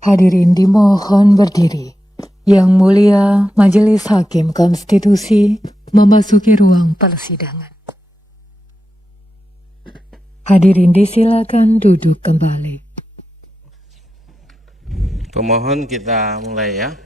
Hadirin dimohon berdiri. Yang mulia Majelis Hakim Konstitusi memasuki ruang persidangan. Hadirin disilakan duduk kembali. Pemohon, kita mulai ya.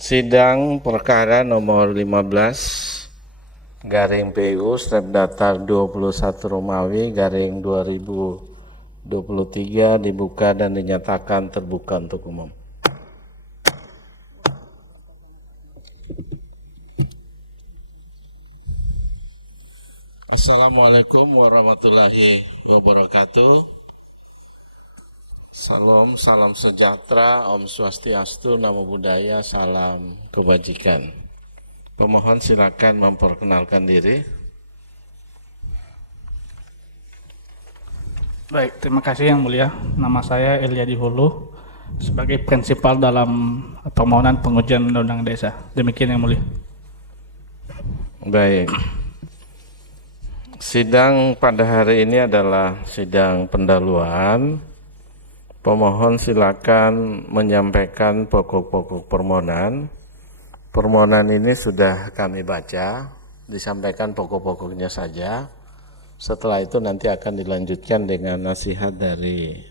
Sidang perkara nomor 15 garing PU strip datar 21 Romawi garing 2023 dibuka dan dinyatakan terbuka untuk umum. Assalamualaikum warahmatullahi wabarakatuh. Salam sejahtera, Om Swastiastu, Namo Buddhaya, salam kebajikan. Pemohon silakan memperkenalkan diri. Baik, terima kasih Yang Mulia. Nama saya Eliadi Hulu sebagai prinsipal dalam permohonan pengujian Undang-Undang Desa. Demikian Yang Mulia. Baik. Sidang pada hari ini adalah sidang pendahuluan. Pemohon silakan menyampaikan pokok-pokok permohonan. Permohonan ini sudah kami baca, disampaikan pokok-pokoknya saja. Setelah itu nanti akan dilanjutkan dengan nasihat dari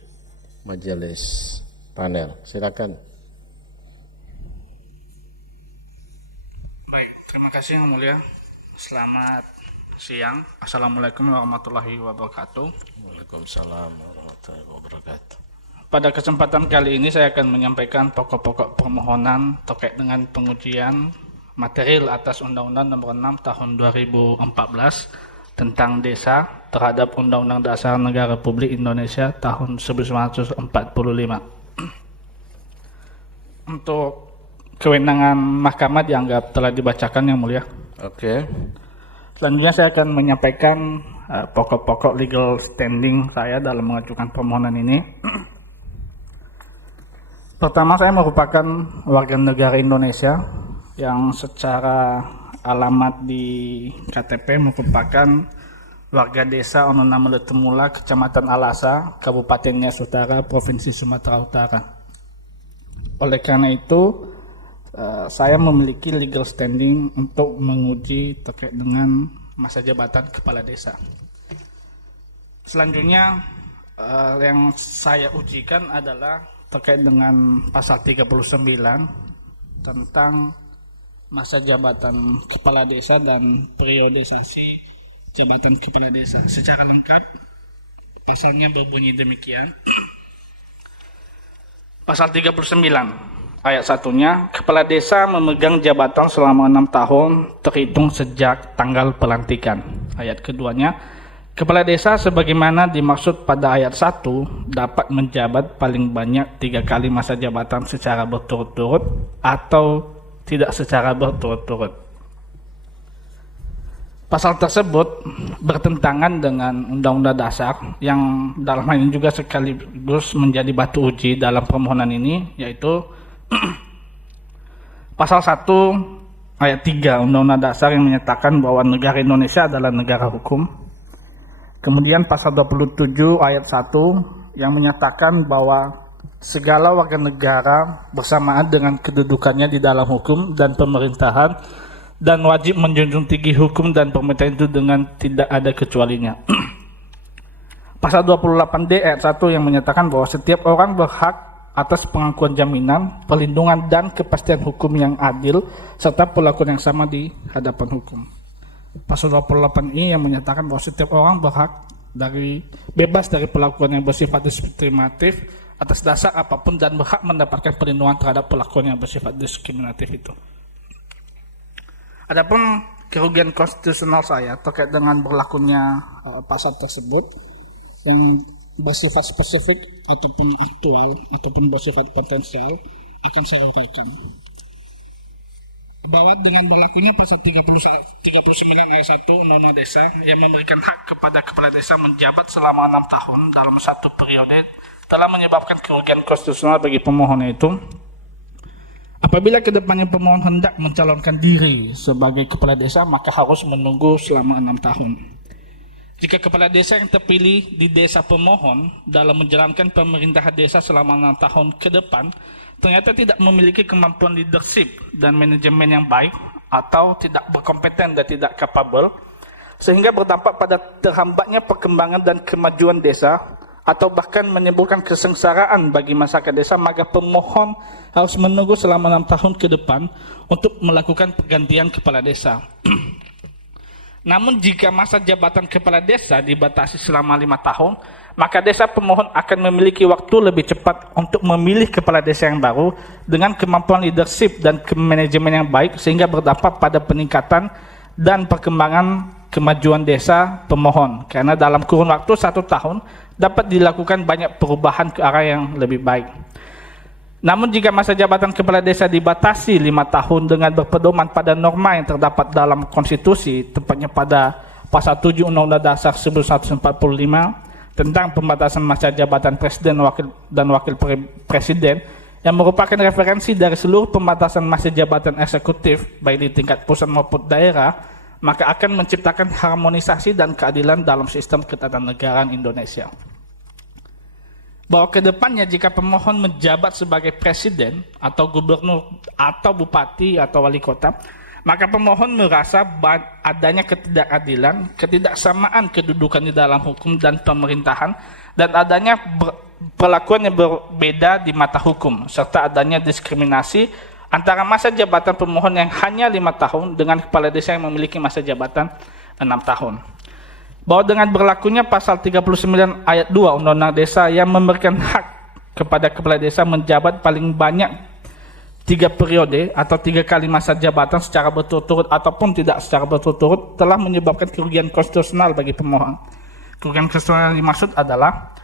majelis panel. Silakan. Baik, terima kasih Yang Mulia. Selamat siang. Assalamualaikum warahmatullahi wabarakatuh. Waalaikumsalam warahmatullahi wabarakatuh. Pada kesempatan kali ini saya akan menyampaikan pokok-pokok permohonan terkait dengan pengujian material atas Undang-Undang Nomor 6 Tahun 2014 tentang Desa terhadap Undang-Undang Dasar Negara Republik Indonesia tahun 1945. Untuk kewenangan mahkamah dianggap telah dibacakan Yang Mulia. Oke. Selanjutnya saya akan menyampaikan pokok-pokok legal standing saya dalam mengajukan permohonan ini. Pertama, saya merupakan warga negara Indonesia yang secara alamat di KTP merupakan warga desa Onona Meletemula, Kecamatan Alasa, Kabupaten Nias Utara, Provinsi Sumatera Utara. Oleh karena itu, saya memiliki legal standing untuk menguji terkait dengan masa jabatan kepala desa. Selanjutnya, yang saya ujikan adalah terkait dengan pasal 39 tentang masa jabatan kepala desa dan periodisasi jabatan kepala desa. Secara lengkap, pasalnya berbunyi demikian. Pasal 39 ayat 1-nya, kepala desa memegang jabatan selama 6 tahun terhitung sejak tanggal pelantikan. Ayat keduanya, kepala desa sebagaimana dimaksud pada ayat 1 dapat menjabat paling banyak 3 kali masa jabatan secara berturut-turut atau tidak secara berturut-turut. Pasal tersebut bertentangan dengan Undang-Undang Dasar yang dalam hal ini juga sekaligus menjadi batu uji dalam permohonan ini, yaitu Pasal 1 ayat 3 Undang-Undang Dasar yang menyatakan bahwa negara Indonesia adalah negara hukum. Kemudian pasal 27 ayat 1 yang menyatakan bahwa segala warga negara bersamaan dengan kedudukannya di dalam hukum dan pemerintahan dan wajib menjunjung tinggi hukum dan pemerintahan itu dengan tidak ada kecualinya. Pasal 28D ayat 1 yang menyatakan bahwa setiap orang berhak atas pengakuan jaminan, perlindungan dan kepastian hukum yang adil serta perlakuan yang sama di hadapan hukum. Pasal 28I yang menyatakan bahwa setiap orang berhak bebas dari perlakuan yang bersifat diskriminatif atas dasar apapun dan berhak mendapatkan perlindungan terhadap perlakuan yang bersifat diskriminatif itu. Adapun kerugian konstitusional saya terkait dengan berlakunya pasal tersebut yang bersifat spesifik ataupun aktual ataupun bersifat potensial akan saya uraikan. Bahwa dengan berlakunya pasal 39 ayat 1 Undang-Undang Desa yang memberikan hak kepada kepala desa menjabat selama 6 tahun dalam satu periode telah menyebabkan kerugian konstitusional bagi pemohon itu. Apabila kedepannya pemohon hendak mencalonkan diri sebagai kepala desa, maka harus menunggu selama 6 tahun. Jika kepala desa yang terpilih di desa pemohon dalam menjalankan pemerintahan desa selama 6 tahun ke depan ternyata tidak memiliki kemampuan leadership dan manajemen yang baik atau tidak berkompeten dan tidak capable, sehingga berdampak pada terhambatnya perkembangan dan kemajuan desa atau bahkan menimbulkan kesengsaraan bagi masyarakat desa, maka pemohon harus menunggu selama 6 tahun ke depan untuk melakukan pergantian kepala desa. Namun jika masa jabatan kepala desa dibatasi selama 5 tahun, maka desa pemohon akan memiliki waktu lebih cepat untuk memilih kepala desa yang baru dengan kemampuan leadership dan manajemen yang baik, sehingga berdampak pada peningkatan dan perkembangan kemajuan desa pemohon. Karena dalam kurun waktu 1 tahun dapat dilakukan banyak perubahan ke arah yang lebih baik. Namun jika masa jabatan kepala desa dibatasi 5 tahun dengan berpedoman pada norma yang terdapat dalam konstitusi, tepatnya pada pasal 7 Undang-Undang Dasar 1945 tentang pembatasan masa jabatan presiden dan wakil presiden, yang merupakan referensi dari seluruh pembatasan masa jabatan eksekutif baik di tingkat pusat maupun daerah, maka akan menciptakan harmonisasi dan keadilan dalam sistem ketatanegaraan Indonesia. Bahwa kedepannya jika pemohon menjabat sebagai presiden atau gubernur atau bupati atau wali kota, maka pemohon merasa adanya ketidakadilan, ketidaksamaan kedudukan di dalam hukum dan pemerintahan, dan adanya perlakuan yang berbeda di mata hukum, serta adanya diskriminasi antara masa jabatan pemohon yang hanya 5 tahun dengan kepala desa yang memiliki masa jabatan 6 tahun. Bahwa dengan berlakunya pasal 39 ayat 2 Undang-Undang Desa yang memberikan hak kepada kepala desa menjabat paling banyak 3 periode atau 3 kali masa jabatan secara berturut-turut ataupun tidak secara berturut-turut, telah menyebabkan kerugian konstitusional bagi pemohon. Kerugian konstitusional yang dimaksud adalah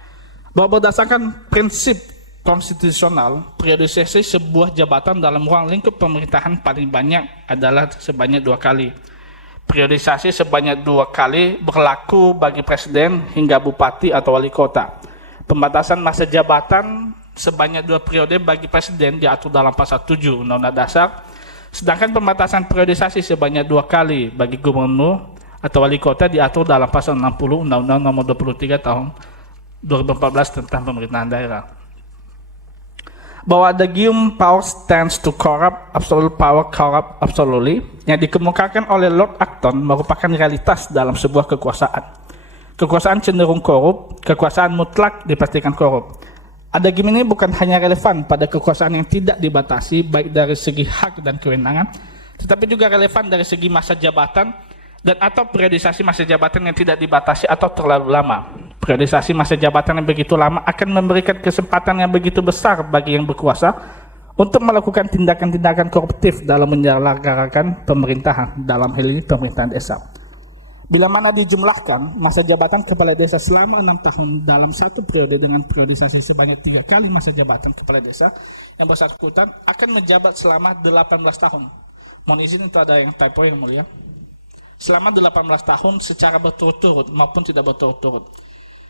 bahwa berdasarkan prinsip konstitusional, periodisasi sebuah jabatan dalam ruang lingkup pemerintahan paling banyak adalah sebanyak 2 kali. Periodisasi sebanyak 2 kali berlaku bagi presiden hingga bupati atau wali kota. Pembatasan masa jabatan sebanyak 2 periode bagi presiden diatur dalam pasal 7 Undang-Undang Dasar, sedangkan pembatasan periodisasi sebanyak 2 kali bagi gubernur atau wali kota diatur dalam pasal 60 Undang-Undang Nomor 23 Tahun 2014 tentang pemerintahan daerah. Bahwa the given power stands to corrupt, absolute power corrupt absolutely, yang dikemukakan oleh Lord Acton merupakan realitas dalam sebuah kekuasaan. Kekuasaan cenderung korup, kekuasaan mutlak dipastikan korup. Adagim ini bukan hanya relevan pada kekuasaan yang tidak dibatasi baik dari segi hak dan kewenangan, tetapi juga relevan dari segi masa jabatan dan atau periodisasi masa jabatan yang tidak dibatasi atau terlalu lama. Periodisasi masa jabatan yang begitu lama akan memberikan kesempatan yang begitu besar bagi yang berkuasa untuk melakukan tindakan-tindakan koruptif dalam menyelenggarakan pemerintahan, dalam hal ini pemerintahan desa. Bila mana dijumlahkan masa jabatan kepala desa selama 6 tahun dalam satu periode dengan periodisasi sebanyak 3 kali masa jabatan kepala desa yang bersangkutan akan menjabat selama 18 tahun. Mohon izin, itu ada yang typo yang mulia. Selama 18 tahun secara berturut-turut maupun tidak berturut-turut.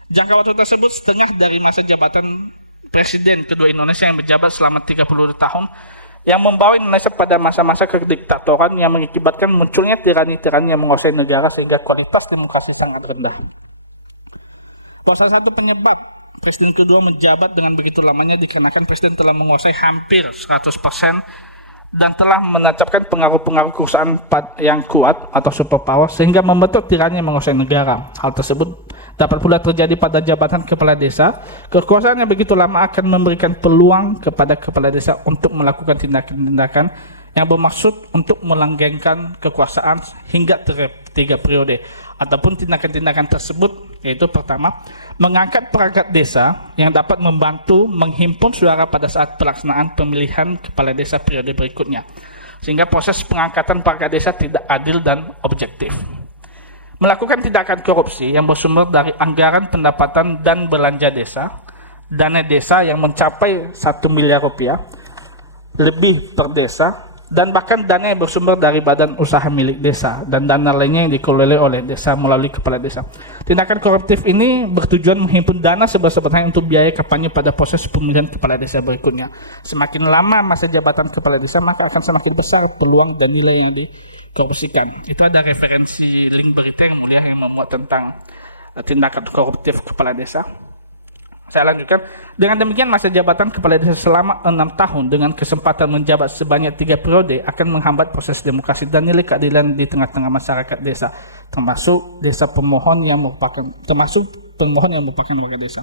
Jangka waktu tersebut setengah dari masa jabatan Presiden kedua Indonesia yang menjabat selama 30 tahun, yang membawa Indonesia pada masa-masa kediktatoran yang mengakibatkan munculnya tirani-tirani yang menguasai negara sehingga kualitas demokrasi sangat rendah. Salah satu penyebab Presiden kedua menjabat dengan begitu lamanya dikarenakan Presiden telah menguasai hampir 100% dan telah menancapkan pengaruh-pengaruh kekuasaan yang kuat atau superpower sehingga membentuk tirani yang menguasai negara. Hal tersebut dapat pula terjadi pada jabatan kepala desa. Kekuasaan yang begitu lama akan memberikan peluang kepada kepala desa untuk melakukan tindakan-tindakan yang bermaksud untuk melanggengkan kekuasaan hingga 3 periode. Ataupun tindakan-tindakan tersebut yaitu pertama, mengangkat perangkat desa yang dapat membantu menghimpun suara pada saat pelaksanaan pemilihan kepala desa periode berikutnya, sehingga proses pengangkatan perangkat desa tidak adil dan objektif. Melakukan tindakan korupsi yang bersumber dari anggaran pendapatan dan belanja desa, dana desa yang mencapai 1 miliar rupiah lebih per desa, dan bahkan dana yang bersumber dari badan usaha milik desa dan dana lainnya yang dikelola oleh desa melalui kepala desa. Tindakan koruptif ini bertujuan menghimpun dana sebesar-besarnya untuk biaya kampanye pada proses pemilihan kepala desa berikutnya. Semakin lama masa jabatan kepala desa, maka akan semakin besar peluang dan nilai yang dikorupsikan. Itu ada referensi link berita yang mulia yang memuat tentang tindakan koruptif kepala desa. Saya lanjutkan. Dengan demikian masa jabatan kepala desa selama 6 tahun dengan kesempatan menjabat sebanyak 3 periode akan menghambat proses demokrasi dan nilai keadilan di tengah-tengah masyarakat desa, termasuk pemohon yang merupakan warga desa.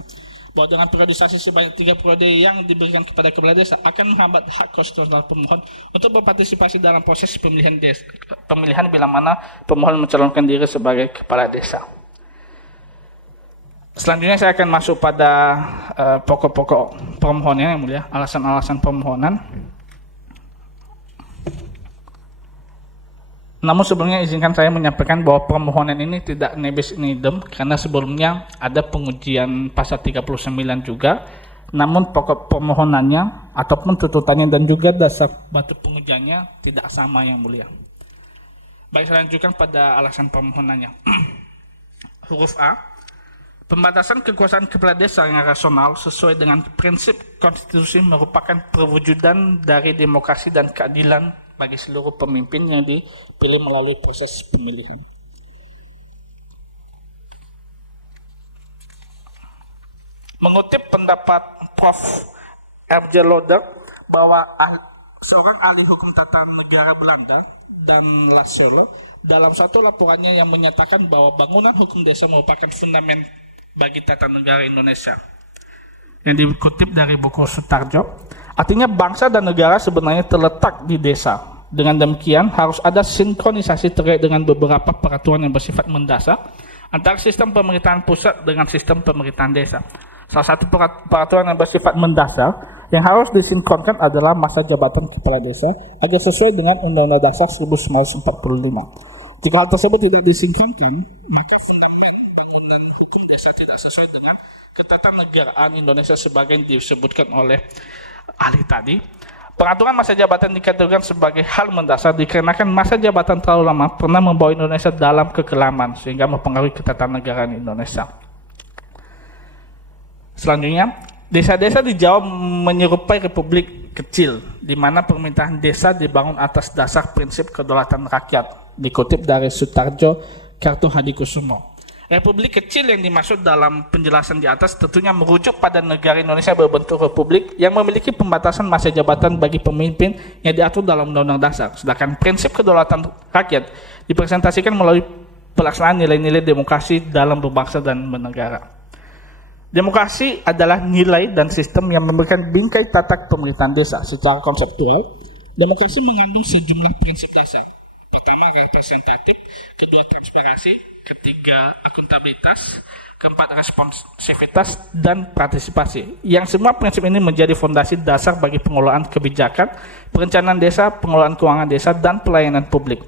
Bahwa dengan periodisasi sebanyak 3 periode yang diberikan kepada kepala desa akan menghambat hak konstitusional pemohon untuk berpartisipasi dalam proses pemilihan bila mana pemohon mencalonkan diri sebagai kepala desa. Selanjutnya saya akan masuk pada pokok-pokok permohonan yang mulia, alasan-alasan permohonan. Namun sebelumnya izinkan saya menyampaikan bahwa permohonan ini tidak nebis in idem karena sebelumnya ada pengujian pasal 39 juga. Namun pokok permohonannya ataupun tuntutannya dan juga dasar batu pengujiannya tidak sama yang mulia. Baik, saya lanjutkan pada alasan permohonannya. Huruf A. Pembatasan kekuasaan kepala desa yang rasional sesuai dengan prinsip konstitusi merupakan perwujudan dari demokrasi dan keadilan bagi seluruh pemimpin yang dipilih melalui proses pemilihan. Mengutip pendapat Prof. R.J. Loder bahwa seorang ahli hukum tata negara Belanda dan Lascelles dalam satu laporannya yang menyatakan bahwa bangunan hukum desa merupakan fundament bagi tata negara Indonesia, yang dikutip dari buku Sutarjo. Artinya bangsa dan negara sebenarnya terletak di desa. Dengan demikian harus ada sinkronisasi terkait dengan beberapa peraturan yang bersifat mendasar antara sistem pemerintahan pusat dengan sistem pemerintahan desa. Salah satu peraturan yang bersifat mendasar yang harus disinkronkan adalah masa jabatan kepala desa agar sesuai dengan Undang-Undang Dasar 1945. Jika hal tersebut tidak disinkronkan, maka fundament bangunan hukum desa tidak sesuai dengan ketatanegaraan Indonesia sebagai yang disebutkan oleh ahli tadi. Pengaturan masa jabatan dikategorikan sebagai hal mendasar dikarenakan masa jabatan terlalu lama pernah membawa Indonesia dalam kekelaman sehingga mempengaruhi ketatanegaraan Indonesia. Selanjutnya, desa-desa di Jawa menyerupai republik kecil di mana pemerintahan desa dibangun atas dasar prinsip kedaulatan rakyat, dikutip dari Sutarjo Kartohadikusumo. Republik kecil yang dimaksud dalam penjelasan di atas tentunya merujuk pada negara Indonesia berbentuk republik yang memiliki pembatasan masa jabatan bagi pemimpin yang diatur dalam Undang-Undang Dasar. Sedangkan prinsip kedaulatan rakyat dipresentasikan melalui pelaksanaan nilai-nilai demokrasi dalam berbangsa dan bernegara. Demokrasi adalah nilai dan sistem yang memberikan bingkai tata pemerintahan desa. Secara konseptual, demokrasi mengandung sejumlah prinsip dasar. Pertama, representatif, kedua, transparansi, ketiga, akuntabilitas, keempat, responsivitas, dan partisipasi. Yang semua prinsip ini menjadi fondasi dasar bagi pengelolaan kebijakan, perencanaan desa, pengelolaan keuangan desa, dan pelayanan publik.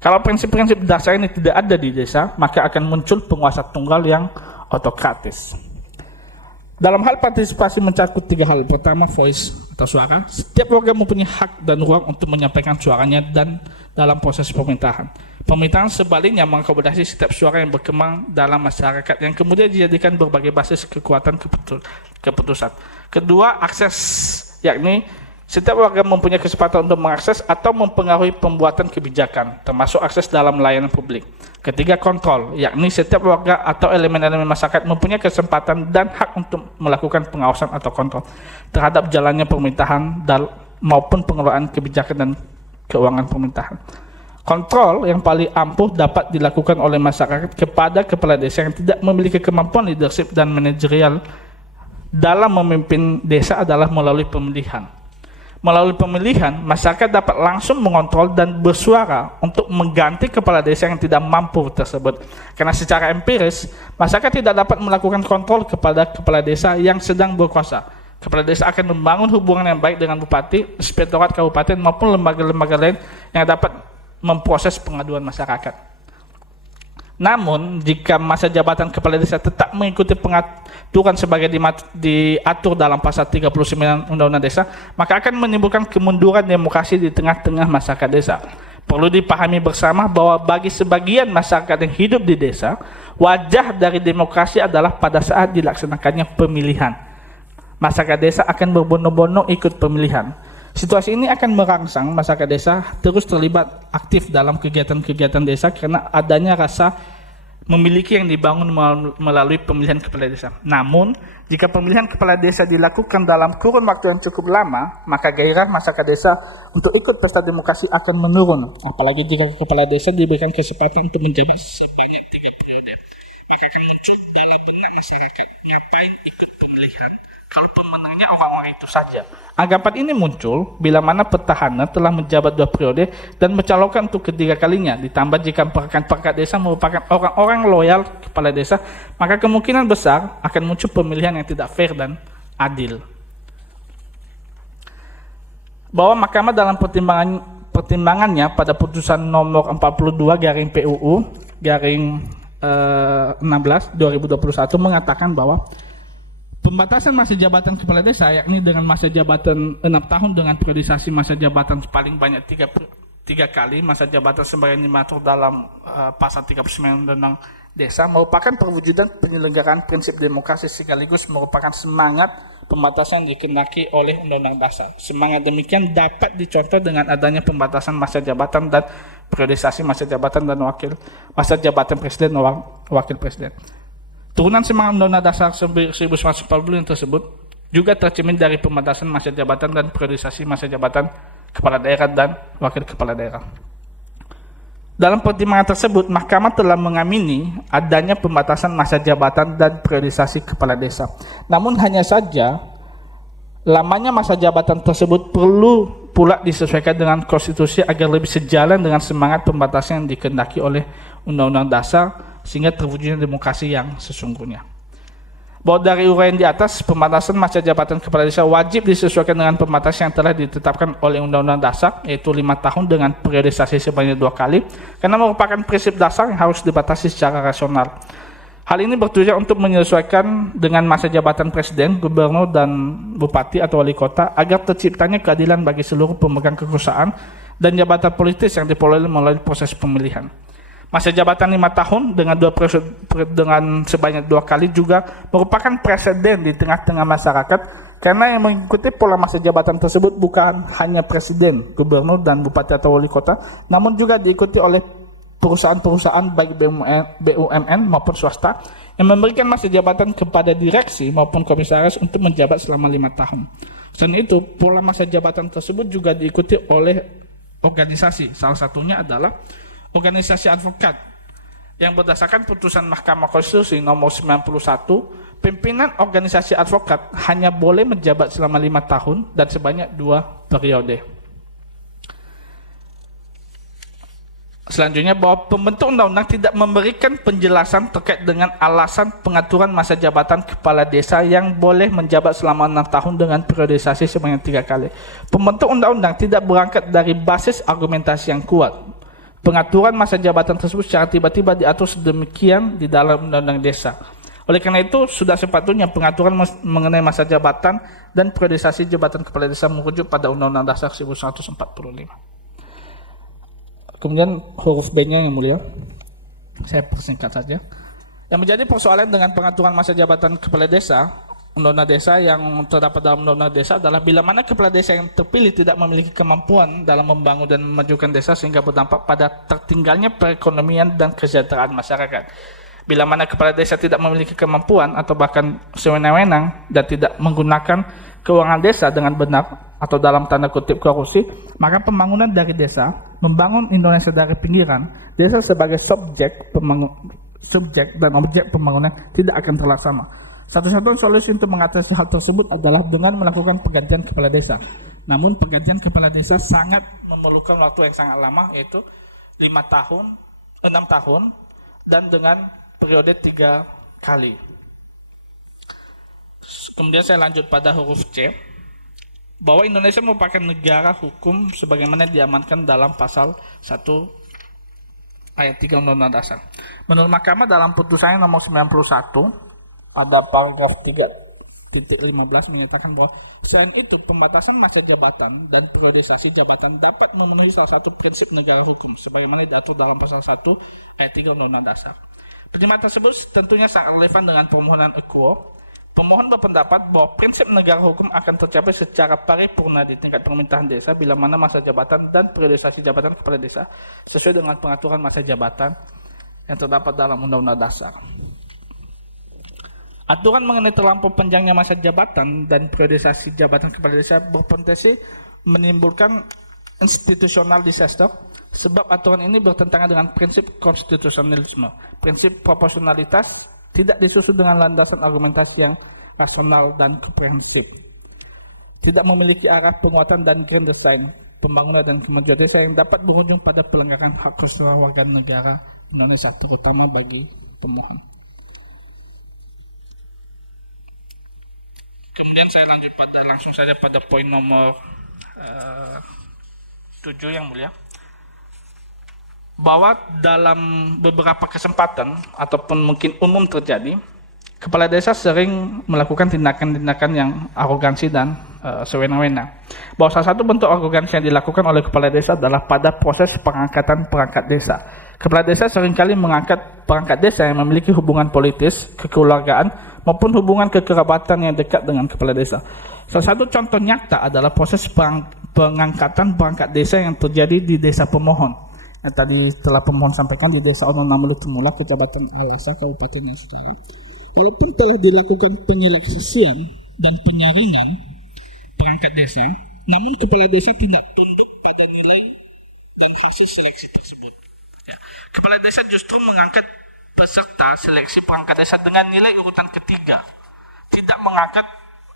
Kalau prinsip-prinsip dasar ini tidak ada di desa, maka akan muncul penguasa tunggal yang otokratis. Dalam hal partisipasi mencakup 3 hal. Pertama, voice atau suara. Setiap warga mempunyai hak dan ruang untuk menyampaikan suaranya dan dalam proses pemerintahan. Pemerintahan sebaliknya mengakomodasi setiap suara yang berkembang dalam masyarakat yang kemudian dijadikan berbagai basis kekuatan keputusan. Kedua, akses, yakni setiap warga mempunyai kesempatan untuk mengakses atau mempengaruhi pembuatan kebijakan, termasuk akses dalam layanan publik. Ketiga, kontrol, yakni setiap warga atau elemen-elemen masyarakat mempunyai kesempatan dan hak untuk melakukan pengawasan atau kontrol terhadap jalannya pemerintahan maupun pengelolaan kebijakan dan keuangan pemerintahan. Kontrol yang paling ampuh dapat dilakukan oleh masyarakat kepada kepala desa yang tidak memiliki kemampuan leadership dan manajerial dalam memimpin desa adalah melalui pemilihan. Melalui pemilihan, masyarakat dapat langsung mengontrol dan bersuara untuk mengganti kepala desa yang tidak mampu tersebut. Karena secara empiris, masyarakat tidak dapat melakukan kontrol kepada kepala desa yang sedang berkuasa. Kepala desa akan membangun hubungan yang baik dengan bupati, inspektorat kabupaten maupun lembaga-lembaga lain yang dapat memproses pengaduan masyarakat. Namun, jika masa jabatan kepala desa tetap mengikuti pengaturan sebagai diatur dalam pasal 39 Undang-Undang Desa, maka akan menimbulkan kemunduran demokrasi di tengah-tengah masyarakat desa. Perlu dipahami bersama bahwa bagi sebagian masyarakat yang hidup di desa, wajah dari demokrasi adalah pada saat dilaksanakannya pemilihan. Masyarakat desa akan berbondong-bondong ikut pemilihan. Situasi ini akan merangsang masyarakat desa terus terlibat aktif dalam kegiatan-kegiatan desa karena adanya rasa memiliki yang dibangun melalui pemilihan kepala desa. Namun, jika pemilihan kepala desa dilakukan dalam kurun waktu yang cukup lama, maka gairah masyarakat desa untuk ikut pesta demokrasi akan menurun. Apalagi jika kepala desa diberikan kesempatan untuk menjabat sebanyak 3 periode. Maka akan muncul dalam benak masyarakat, ngapain ikut pemilihan kalau pemenangnya orang-orang itu saja. Anggapan ini muncul bila mana petahana telah menjabat 2 periode dan mencalonkan untuk ketiga kalinya. Ditambah jika perangkat desa merupakan orang-orang loyal kepala desa, maka kemungkinan besar akan muncul pemilihan yang tidak fair dan adil. Bahwa Mahkamah dalam pertimbangannya pada putusan nomor 42/PUU 16/2021 mengatakan bahwa pembatasan masa jabatan kepala desa, yakni dengan masa jabatan 6 tahun dengan periodisasi masa jabatan paling banyak 3 kali masa jabatan sebagaimana diatur dalam pasal 39 Undang-Undang Desa, merupakan perwujudan penyelenggaraan prinsip demokrasi sekaligus merupakan semangat pembatasan yang dikehendaki oleh Undang-Undang Dasar. Semangat demikian dapat dicontoh dengan adanya pembatasan masa jabatan dan periodisasi masa jabatan dan masa jabatan presiden dan wakil presiden. Turunan semangat Undang-Undang Dasar 1945 tersebut juga tercermin dari pembatasan masa jabatan dan periodisasi masa jabatan kepala daerah dan wakil kepala daerah. Dalam pertimbangan tersebut, Mahkamah telah mengamini adanya pembatasan masa jabatan dan periodisasi kepala desa. Namun hanya saja, lamanya masa jabatan tersebut perlu pula disesuaikan dengan konstitusi agar lebih sejalan dengan semangat pembatasan yang dikehendaki oleh Undang-Undang Dasar, sehingga terwujudnya demokrasi yang sesungguhnya. Bahwa dari uraian di atas, pembatasan masa jabatan kepala desa wajib disesuaikan dengan pembatasan yang telah ditetapkan oleh Undang-Undang Dasar, yaitu 5 tahun dengan periodisasi sebanyak 2 kali, karena merupakan prinsip dasar yang harus dibatasi secara rasional. Hal ini bertujuan untuk menyesuaikan dengan masa jabatan presiden, gubernur, dan bupati atau wali kota, agar terciptanya keadilan bagi seluruh pemegang kekuasaan dan jabatan politis yang diperoleh melalui proses pemilihan. Masa jabatan 5 tahun dengan sebanyak 2 kali juga merupakan presiden di tengah-tengah masyarakat, karena yang mengikuti pola masa jabatan tersebut bukan hanya presiden, gubernur, dan bupati atau wali kota, namun juga diikuti oleh perusahaan-perusahaan baik BUMN maupun swasta yang memberikan masa jabatan kepada direksi maupun komisaris untuk menjabat selama 5 tahun. Selain itu, pola masa jabatan tersebut juga diikuti oleh organisasi. Salah satunya adalah organisasi advokat yang berdasarkan putusan Mahkamah Konstitusi nomor 91, pimpinan organisasi advokat hanya boleh menjabat selama 5 tahun dan sebanyak 2 periode. Selanjutnya, bahwa pembentuk undang-undang tidak memberikan penjelasan terkait dengan alasan pengaturan masa jabatan kepala desa yang boleh menjabat selama 6 tahun dengan periodisasi sebanyak 3 kali. Pembentuk undang-undang tidak berangkat dari basis argumentasi yang kuat. Pengaturan masa jabatan tersebut secara tiba-tiba diatur sedemikian di dalam Undang-Undang Desa. Oleh karena itu, sudah sepatutnya pengaturan mengenai masa jabatan dan periodisasi jabatan kepala desa merujuk pada Undang-Undang Dasar 1945. Kemudian huruf B-nya yang mulia, saya persingkat saja. Yang menjadi persoalan dengan pengaturan masa jabatan kepala desa, Undang-Undang Desa yang terdapat dalam Undang-Undang Desa adalah bila mana kepala desa yang terpilih tidak memiliki kemampuan dalam membangun dan memajukan desa sehingga berdampak pada tertinggalnya perekonomian dan kesejahteraan masyarakat. Bila mana kepala desa tidak memiliki kemampuan atau bahkan sewenang-wenang dan tidak menggunakan keuangan desa dengan benar atau dalam tanda kutip korupsi, maka pembangunan dari desa, membangun Indonesia dari pinggiran, desa sebagai subjek dan objek pembangunan tidak akan terlaksana. Satu-satunya solusi untuk mengatasi hal tersebut adalah dengan melakukan pergantian kepala desa. Namun pergantian kepala desa sangat memerlukan waktu yang sangat lama, yaitu 6 tahun, dan dengan periode 3 kali. Kemudian saya lanjut pada huruf C, bahwa Indonesia merupakan negara hukum sebagaimana diamankan dalam pasal 1 ayat 3 Undang-Undang Dasar. Menurut Mahkamah dalam putusannya nomor 91, pada paragraf 3.15 menyatakan bahwa selain itu pembatasan masa jabatan dan periodisasi jabatan dapat memenuhi salah satu prinsip negara hukum sebagaimana diatur dalam pasal 1 ayat 3 Undang-Undang Dasar. Pertimbangan tersebut tentunya sangat relevan dengan permohonan equo. Pemohon berpendapat bahwa prinsip negara hukum akan tercapai secara paripurna di tingkat pemerintahan desa bila mana masa jabatan dan periodisasi jabatan kepala desa sesuai dengan pengaturan masa jabatan yang terdapat dalam Undang-Undang Dasar. Aturan mengenai terlampau panjangnya masa jabatan dan periodisasi jabatan kepala desa berpotensi menimbulkan institutional disaster sebab aturan ini bertentangan dengan prinsip konstitusionalisme. Prinsip proporsionalitas tidak disusun dengan landasan argumentasi yang rasional dan komprehensif. Tidak memiliki arah penguatan dan grand design pembangunan dan kemajuan desa yang dapat berujung pada pelanggaran hak kewarga negara Indonesia, terutama bagi pemohon. Kemudian saya lanjut langsung saja pada poin nomor 7 yang mulia, bahwa dalam beberapa kesempatan ataupun mungkin umum terjadi, kepala desa sering melakukan tindakan-tindakan yang arogansi dan sewenang-wenang. Bahwa salah satu bentuk arogansi yang dilakukan oleh kepala desa adalah pada proses pengangkatan perangkat desa. Kepala desa seringkali mengangkat perangkat desa yang memiliki hubungan politis, kekeluargaan, maupun hubungan kekerabatan yang dekat dengan kepala desa. Salah satu contoh nyata adalah proses pengangkatan perangkat desa yang terjadi di desa pemohon. Yang tadi telah pemohon sampaikan di desa Ononamulu Temula, Kecamatan Ayasa, Kabupaten Nasarawa. Walaupun telah dilakukan penyeleksian dan penyaringan perangkat desa, namun kepala desa tidak tunduk pada nilai dan hasil seleksi tersebut. Ya. Kepala desa justru mengangkat peserta seleksi perangkat desa dengan nilai urutan ketiga, tidak mengangkat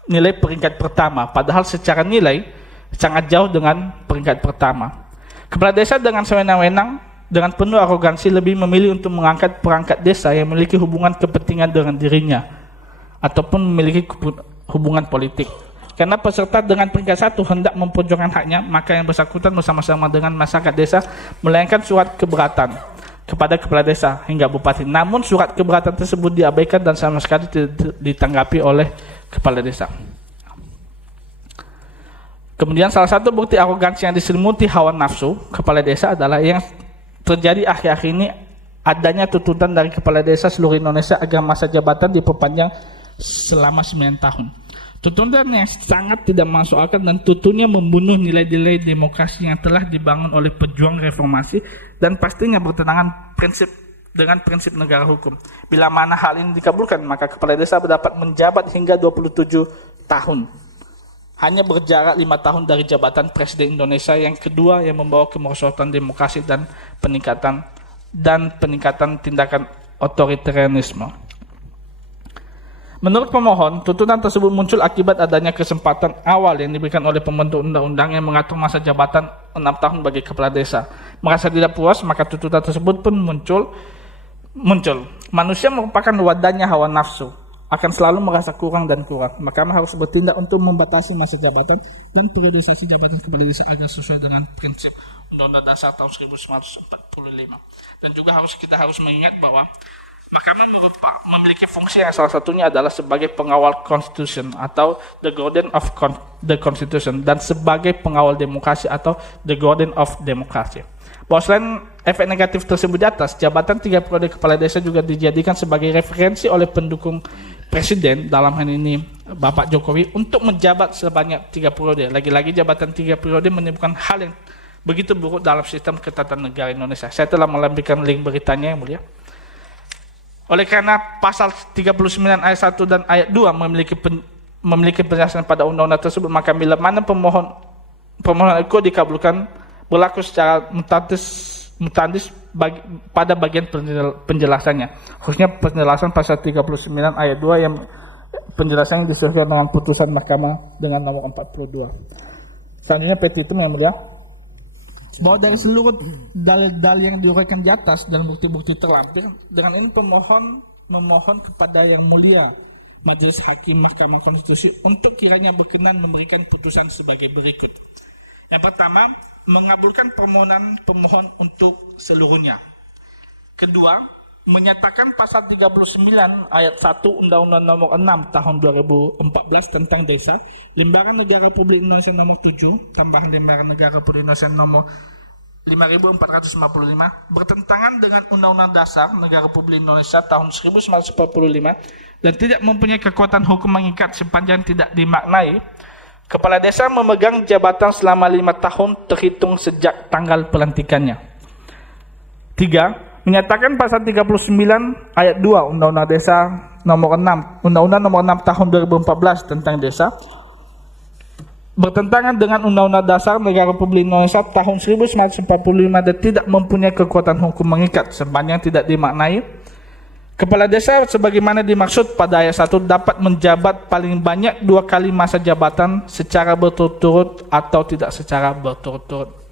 nilai peringkat pertama, padahal secara nilai sangat jauh dengan peringkat pertama. Kepala desa dengan sewenang-wenang, dengan penuh arogansi lebih memilih untuk mengangkat perangkat desa yang memiliki hubungan kepentingan dengan dirinya ataupun memiliki hubungan politik. Karena peserta dengan peringkat 1 hendak memperjuangkan haknya, maka yang bersangkutan bersama-sama dengan masyarakat desa melayangkan surat keberatan kepada kepala desa hingga bupati. Namun surat keberatan tersebut diabaikan dan sama sekali tidak ditanggapi oleh kepala desa. Kemudian salah satu bukti arogansi yang diselimuti hawa nafsu kepala desa adalah yang terjadi akhir-akhir ini, adanya tuntutan dari kepala desa seluruh Indonesia agar masa jabatan diperpanjang selama 9 tahun. Tuntutan yang sangat tidak masuk akal dan tuntutannya membunuh nilai-nilai demokrasi yang telah dibangun oleh pejuang reformasi dan pastinya bertentangan dengan prinsip negara hukum. Bila mana hal ini dikabulkan, maka kepala desa dapat menjabat hingga 27 tahun. Hanya berjarak 5 tahun dari jabatan Presiden Indonesia yang kedua yang membawa kemerosotan demokrasi dan peningkatan tindakan otoritarianisme. Menurut pemohon, tuntutan tersebut muncul akibat adanya kesempatan awal yang diberikan oleh pembentuk undang-undang yang mengatur masa jabatan 6 tahun bagi kepala desa. Merasa tidak puas, maka tuntutan tersebut pun muncul. Manusia merupakan wadahnya hawa nafsu, akan selalu merasa kurang dan kurang. Maka harus bertindak untuk membatasi masa jabatan dan periodisasi jabatan kepala desa agar sesuai dengan prinsip Undang-Undang Dasar tahun 1945. Dan juga kita harus mengingat bahwa Mahkamah memiliki fungsi yang salah satunya adalah sebagai pengawal Constitution atau the Guardian of the Constitution dan sebagai pengawal demokrasi atau the Guardian of Democracy. Bahwa selain efek negatif tersebut di atas, jabatan 3 periode kepala desa juga dijadikan sebagai referensi oleh pendukung Presiden, dalam hal ini Bapak Jokowi, untuk menjabat sebanyak 3 periode. Lagi-lagi jabatan 3 periode menimbulkan hal yang begitu buruk dalam sistem ketatanegaraan Indonesia. Saya telah melampirkan link beritanya yang mulia. Oleh karena pasal 39 ayat 1 dan ayat 2 memiliki penjelasan pada undang-undang tersebut, maka bila mana permohonan itu dikabulkan berlaku secara mutandis pada bagian penjelasannya, khususnya penjelasan pasal 39 ayat 2 yang penjelasannya disesuaikan dengan putusan Mahkamah dengan nomor 42. Selanjutnya petitum yang mulia, bahwa dari seluruh dalil-dalil yang diuraikan di atas dan bukti-bukti terlampir, dengan ini pemohon memohon kepada Yang Mulia Majelis Hakim Mahkamah Konstitusi untuk kiranya berkenan memberikan putusan sebagai berikut. Yang pertama, mengabulkan permohonan pemohon untuk seluruhnya. Kedua, menyatakan pasal 39 ayat 1 Undang-Undang nomor 6 tahun 2014 tentang desa, Lembaran Negara Republik Indonesia nomor 7, tambahan Lembaran Negara Republik Indonesia nomor 5455, bertentangan dengan Undang-Undang Dasar Negara Republik Indonesia tahun 1945 dan tidak mempunyai kekuatan hukum mengikat sepanjang tidak dimaknai. Kepala desa memegang jabatan selama 5 tahun terhitung sejak tanggal pelantikannya. 3. menyatakan pasal 39 ayat 2 Undang-Undang Desa nomor 6, Undang-Undang nomor 6 tahun 2014 tentang desa bertentangan dengan Undang-Undang Dasar Negara Republik Indonesia tahun 1945 dan tidak mempunyai kekuatan hukum mengikat sepanjang tidak dimaknai. Kepala desa sebagaimana dimaksud pada ayat 1 dapat menjabat paling banyak 2 kali masa jabatan secara berturut-turut atau tidak secara berturut-turut.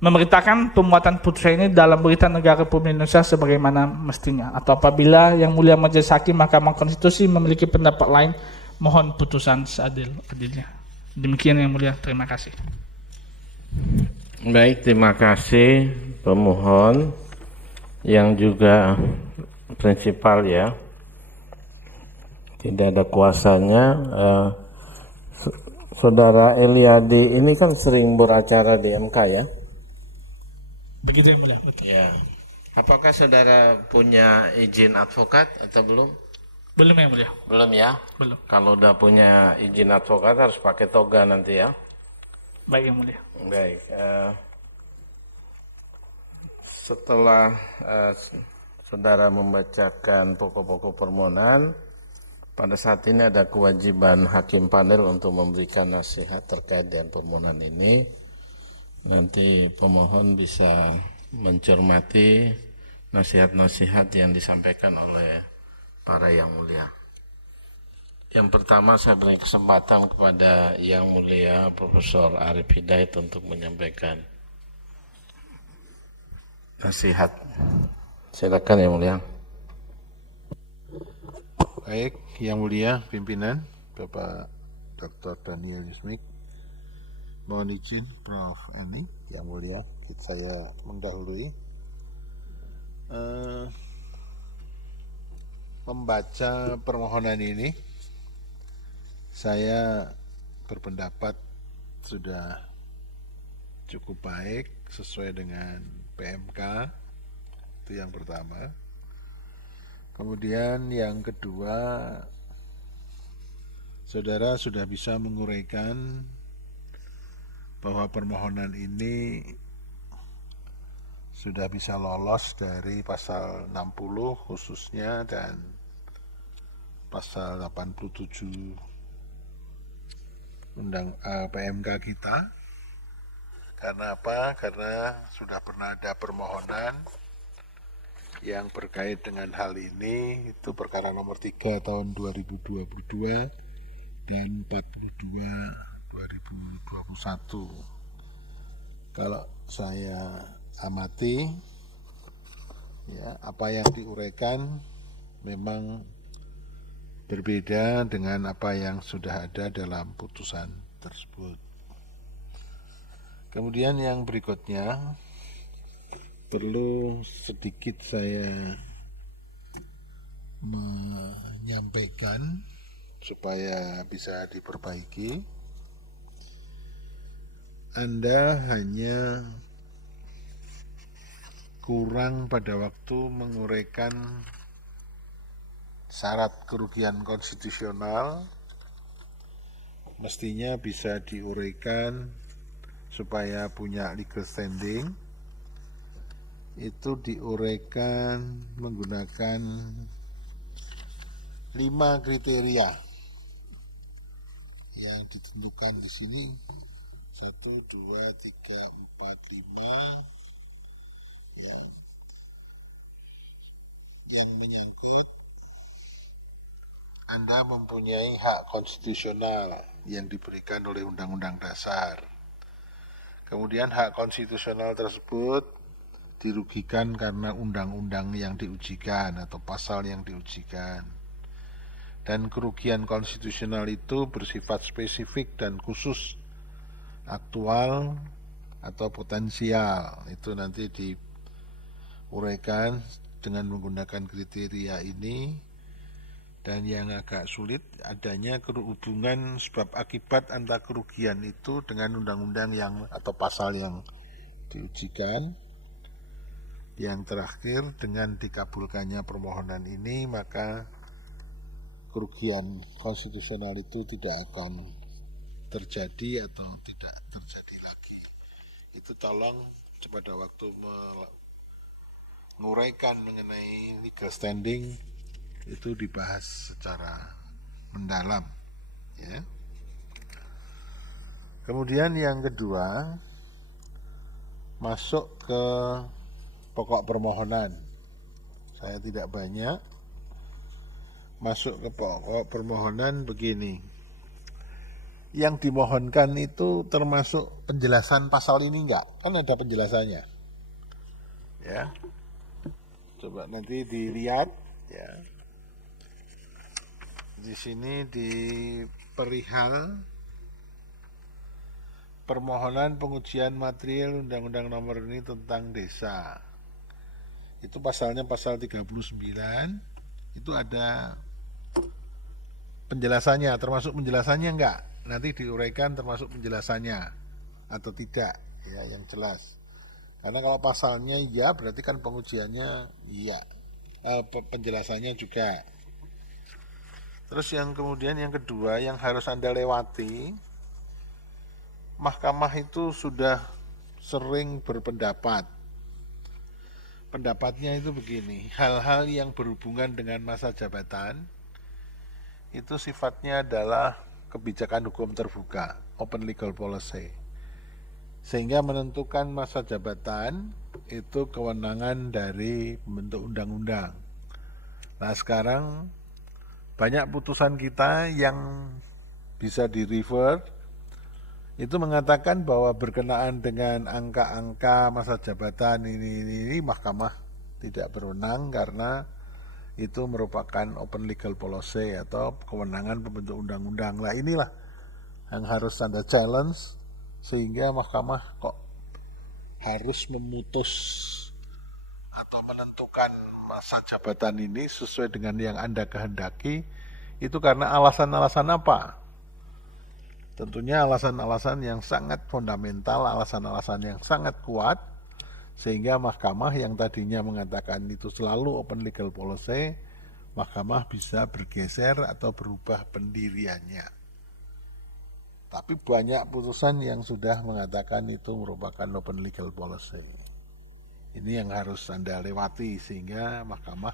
Memerintahkan pemuatan putusan ini dalam berita negara Republik Indonesia sebagaimana mestinya, atau apabila Yang Mulia Majelis Hakim Mahkamah Konstitusi memiliki pendapat lain, mohon putusan seadil-adilnya. Demikian Yang Mulia, terima kasih. Baik, terima kasih pemohon yang juga prinsipal ya. Tidak ada kuasanya. Saudara Eliadi ini kan sering beracara di MK ya? Begitu Yang Mulia, betul. Ya. Apakah saudara punya izin advokat atau belum? Belum Yang Mulia. Belum ya? Belum. Kalau udah punya izin advokat harus pakai toga nanti ya? Baik Yang Mulia. Baik. Setelah saudara membacakan pokok-pokok permohonan, pada saat ini ada kewajiban hakim panel untuk memberikan nasihat terkait dengan permohonan ini. Nanti pemohon bisa mencermati nasihat-nasihat yang disampaikan oleh para Yang Mulia. Yang pertama saya beri kesempatan kepada Yang Mulia Profesor Arif Hidayat untuk menyampaikan nasihat. Silakan Yang Mulia. Baik, Yang Mulia Pimpinan Bapak Dr. Daniel Yusmik, mohon izin Prof. Eni, Yang Mulia, saya mendahului membaca permohonan ini. Saya berpendapat sudah cukup baik sesuai dengan PMK, itu yang pertama. Kemudian yang kedua, saudara sudah bisa menguraikan bahwa permohonan ini sudah bisa lolos dari pasal 60 khususnya dan pasal 87 Undang PMK kita. Karena apa? Karena sudah pernah ada permohonan yang berkait dengan hal ini, itu perkara nomor 3 tahun 2022 dan 42 2021. Kalau saya amati ya, apa yang diuraikan memang berbeda dengan apa yang sudah ada dalam putusan tersebut. Kemudian yang berikutnya perlu sedikit saya menyampaikan supaya bisa diperbaiki. Anda hanya kurang pada waktu menguraikan syarat kerugian konstitusional, mestinya bisa diuraikan supaya punya legal standing. Itu diuraikan menggunakan 5 kriteria yang ditentukan di sini. 1, 2, 3, 4, 5 yang menyangkut Anda mempunyai hak konstitusional yang diberikan oleh Undang-Undang Dasar. Kemudian hak konstitusional tersebut dirugikan karena undang-undang yang diujikan atau pasal yang diujikan. Dan kerugian konstitusional itu bersifat spesifik dan khusus, aktual atau potensial. Itu nanti diuraikan dengan menggunakan kriteria ini. Dan yang agak sulit adanya hubungan sebab akibat antara kerugian itu dengan undang-undang yang atau pasal yang diujikan. Yang terakhir, dengan dikabulkannya permohonan ini, maka kerugian konstitusional itu tidak akan terjadi atau tidak terjadi lagi. Itu tolong pada waktu menguraikan mengenai legal standing itu dibahas secara mendalam, ya. Kemudian yang kedua, masuk ke pokok permohonan. Saya tidak banyak masuk ke pokok permohonan begini. Yang dimohonkan itu termasuk penjelasan pasal ini enggak? Kan ada penjelasannya. Ya. Coba nanti dilihat, ya. Di sini di perihal permohonan pengujian material Undang-Undang Nomor ini tentang desa. Itu pasalnya pasal 39, itu ada penjelasannya, termasuk penjelasannya enggak? Nanti diuraikan termasuk penjelasannya atau tidak, ya, yang jelas. Karena kalau pasalnya iya, berarti kan pengujiannya iya, penjelasannya juga. Terus yang kemudian yang kedua yang harus Anda lewati, Mahkamah itu sudah sering berpendapat. Pendapatnya itu begini, hal-hal yang berhubungan dengan masa jabatan itu sifatnya adalah kebijakan hukum terbuka, open legal policy. Sehingga menentukan masa jabatan itu kewenangan dari pembentuk undang-undang. Nah, sekarang banyak putusan kita yang bisa di-refer itu mengatakan bahwa berkenaan dengan angka-angka masa jabatan ini Mahkamah tidak berwenang karena itu merupakan open legal policy atau kewenangan pembentuk undang-undang. Nah, inilah yang harus Anda challenge, sehingga Mahkamah kok harus memutus atau menentukan masa jabatan ini sesuai dengan yang Anda kehendaki, itu karena alasan-alasan apa? Tentunya alasan-alasan yang sangat fundamental, alasan-alasan yang sangat kuat, sehingga Mahkamah yang tadinya mengatakan itu selalu open legal policy, Mahkamah bisa bergeser atau berubah pendiriannya. Tapi banyak putusan yang sudah mengatakan itu merupakan open legal policy. Ini yang harus Anda lewati sehingga Mahkamah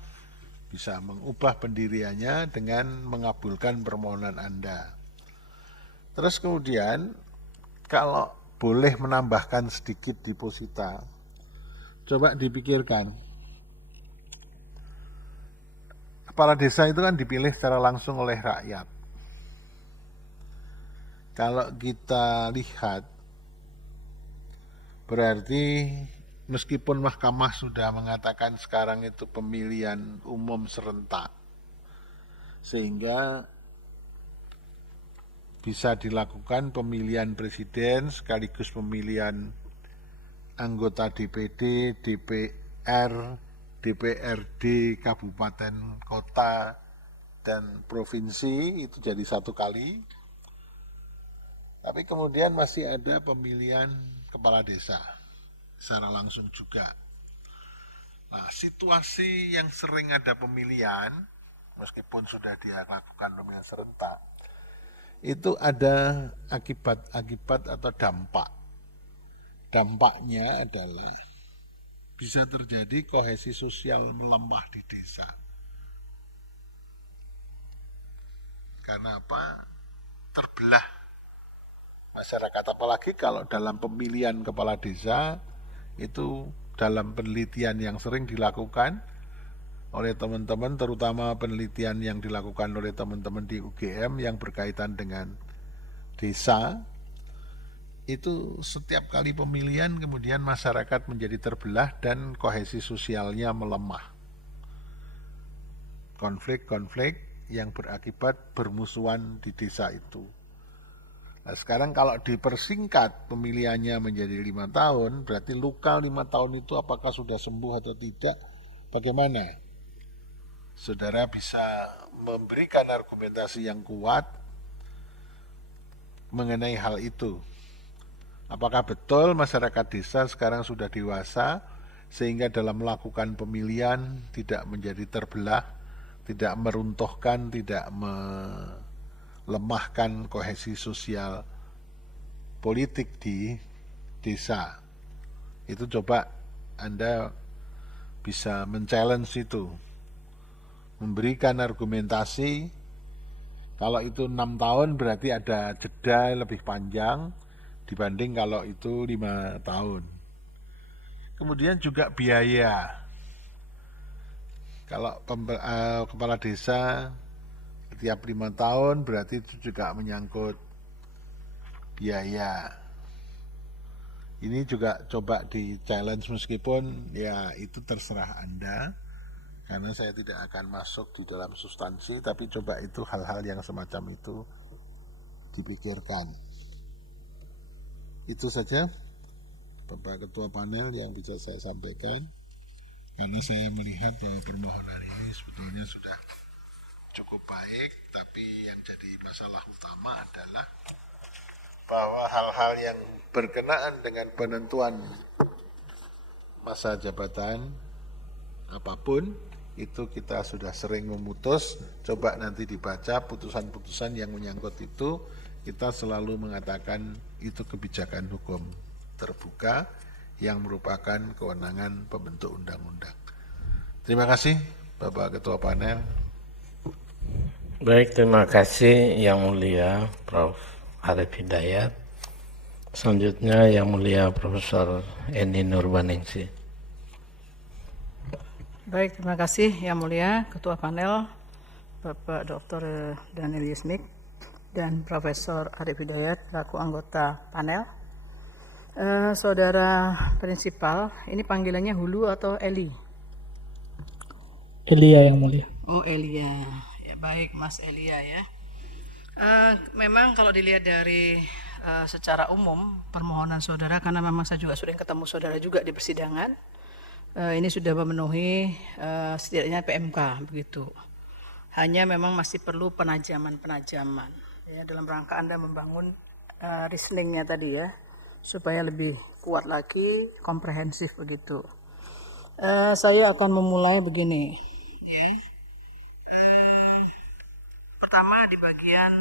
bisa mengubah pendiriannya dengan mengabulkan permohonan Anda. Terus kemudian kalau boleh menambahkan sedikit deposita, coba dipikirkan. Kepala desa itu kan dipilih secara langsung oleh rakyat. Kalau kita lihat, berarti meskipun Mahkamah sudah mengatakan sekarang itu pemilihan umum serentak, sehingga bisa dilakukan pemilihan presiden sekaligus pemilihan anggota DPD, DPR, DPRD, kabupaten, kota, dan provinsi, itu jadi satu kali. Tapi kemudian masih ada pemilihan kepala desa secara langsung juga. Nah, situasi yang sering ada pemilihan, meskipun sudah dia lakukan pemilihan serentak, itu ada akibat-akibat atau dampak. Dampaknya adalah bisa terjadi kohesi sosial melemah di desa. Karena apa? Terbelah masyarakat, apalagi kalau dalam pemilihan kepala desa itu dalam penelitian yang sering dilakukan oleh teman-teman, terutama penelitian yang dilakukan oleh teman-teman di UGM yang berkaitan dengan desa, itu setiap kali pemilihan kemudian masyarakat menjadi terbelah dan kohesi sosialnya melemah. Konflik-konflik yang berakibat bermusuhan di desa itu. Nah, sekarang kalau dipersingkat pemilihannya menjadi 5 tahun, berarti luka 5 tahun itu apakah sudah sembuh atau tidak, bagaimana? Saudara bisa memberikan argumentasi yang kuat mengenai hal itu. Apakah betul masyarakat desa sekarang sudah dewasa sehingga dalam melakukan pemilihan tidak menjadi terbelah, tidak meruntuhkan, tidak melemahkan kohesi sosial politik di desa? Itu coba Anda bisa men-challenge itu, memberikan argumentasi. Kalau itu 6 tahun berarti ada jeda lebih panjang dibanding kalau itu 5 tahun. Kemudian juga biaya. Kalau kepala desa setiap 5 tahun berarti itu juga menyangkut biaya. Ini juga coba di challenge, meskipun ya itu terserah Anda, karena saya tidak akan masuk di dalam substansi, tapi coba itu hal-hal yang semacam itu dipikirkan. Itu saja Bapak Ketua Panel yang bisa saya sampaikan, karena saya melihat bahwa permohonan ini sebetulnya sudah cukup baik, tapi yang jadi masalah utama adalah bahwa hal-hal yang berkenaan dengan penentuan masa jabatan apapun itu kita sudah sering memutus. Coba nanti dibaca putusan-putusan yang menyangkut itu, kita selalu mengatakan itu kebijakan hukum terbuka yang merupakan kewenangan pembentuk undang-undang. Terima kasih Bapak Ketua Panel. Baik, terima kasih Yang Mulia Prof. Arif Hidayat. Selanjutnya Yang Mulia Profesor Eni Nurbaningsi. Baik, terima kasih Yang Mulia Ketua Panel Bapak Dr. Daniel Yusmik dan Profesor Arif Hidayat selaku anggota panel. Saudara Prinsipal, ini panggilannya Hulu atau Eli? Elia Yang Mulia. Oh, Elia. Ya, baik Mas Elia ya. Memang kalau dilihat dari secara umum permohonan saudara, karena memang saya juga sering ketemu saudara juga di persidangan, ini sudah memenuhi setidaknya PMK begitu. Hanya memang masih perlu penajaman ya, dalam rangka Anda membangun reasoningnya tadi ya, supaya lebih kuat lagi, komprehensif begitu. Saya akan memulai begini. Ya. Pertama di bagian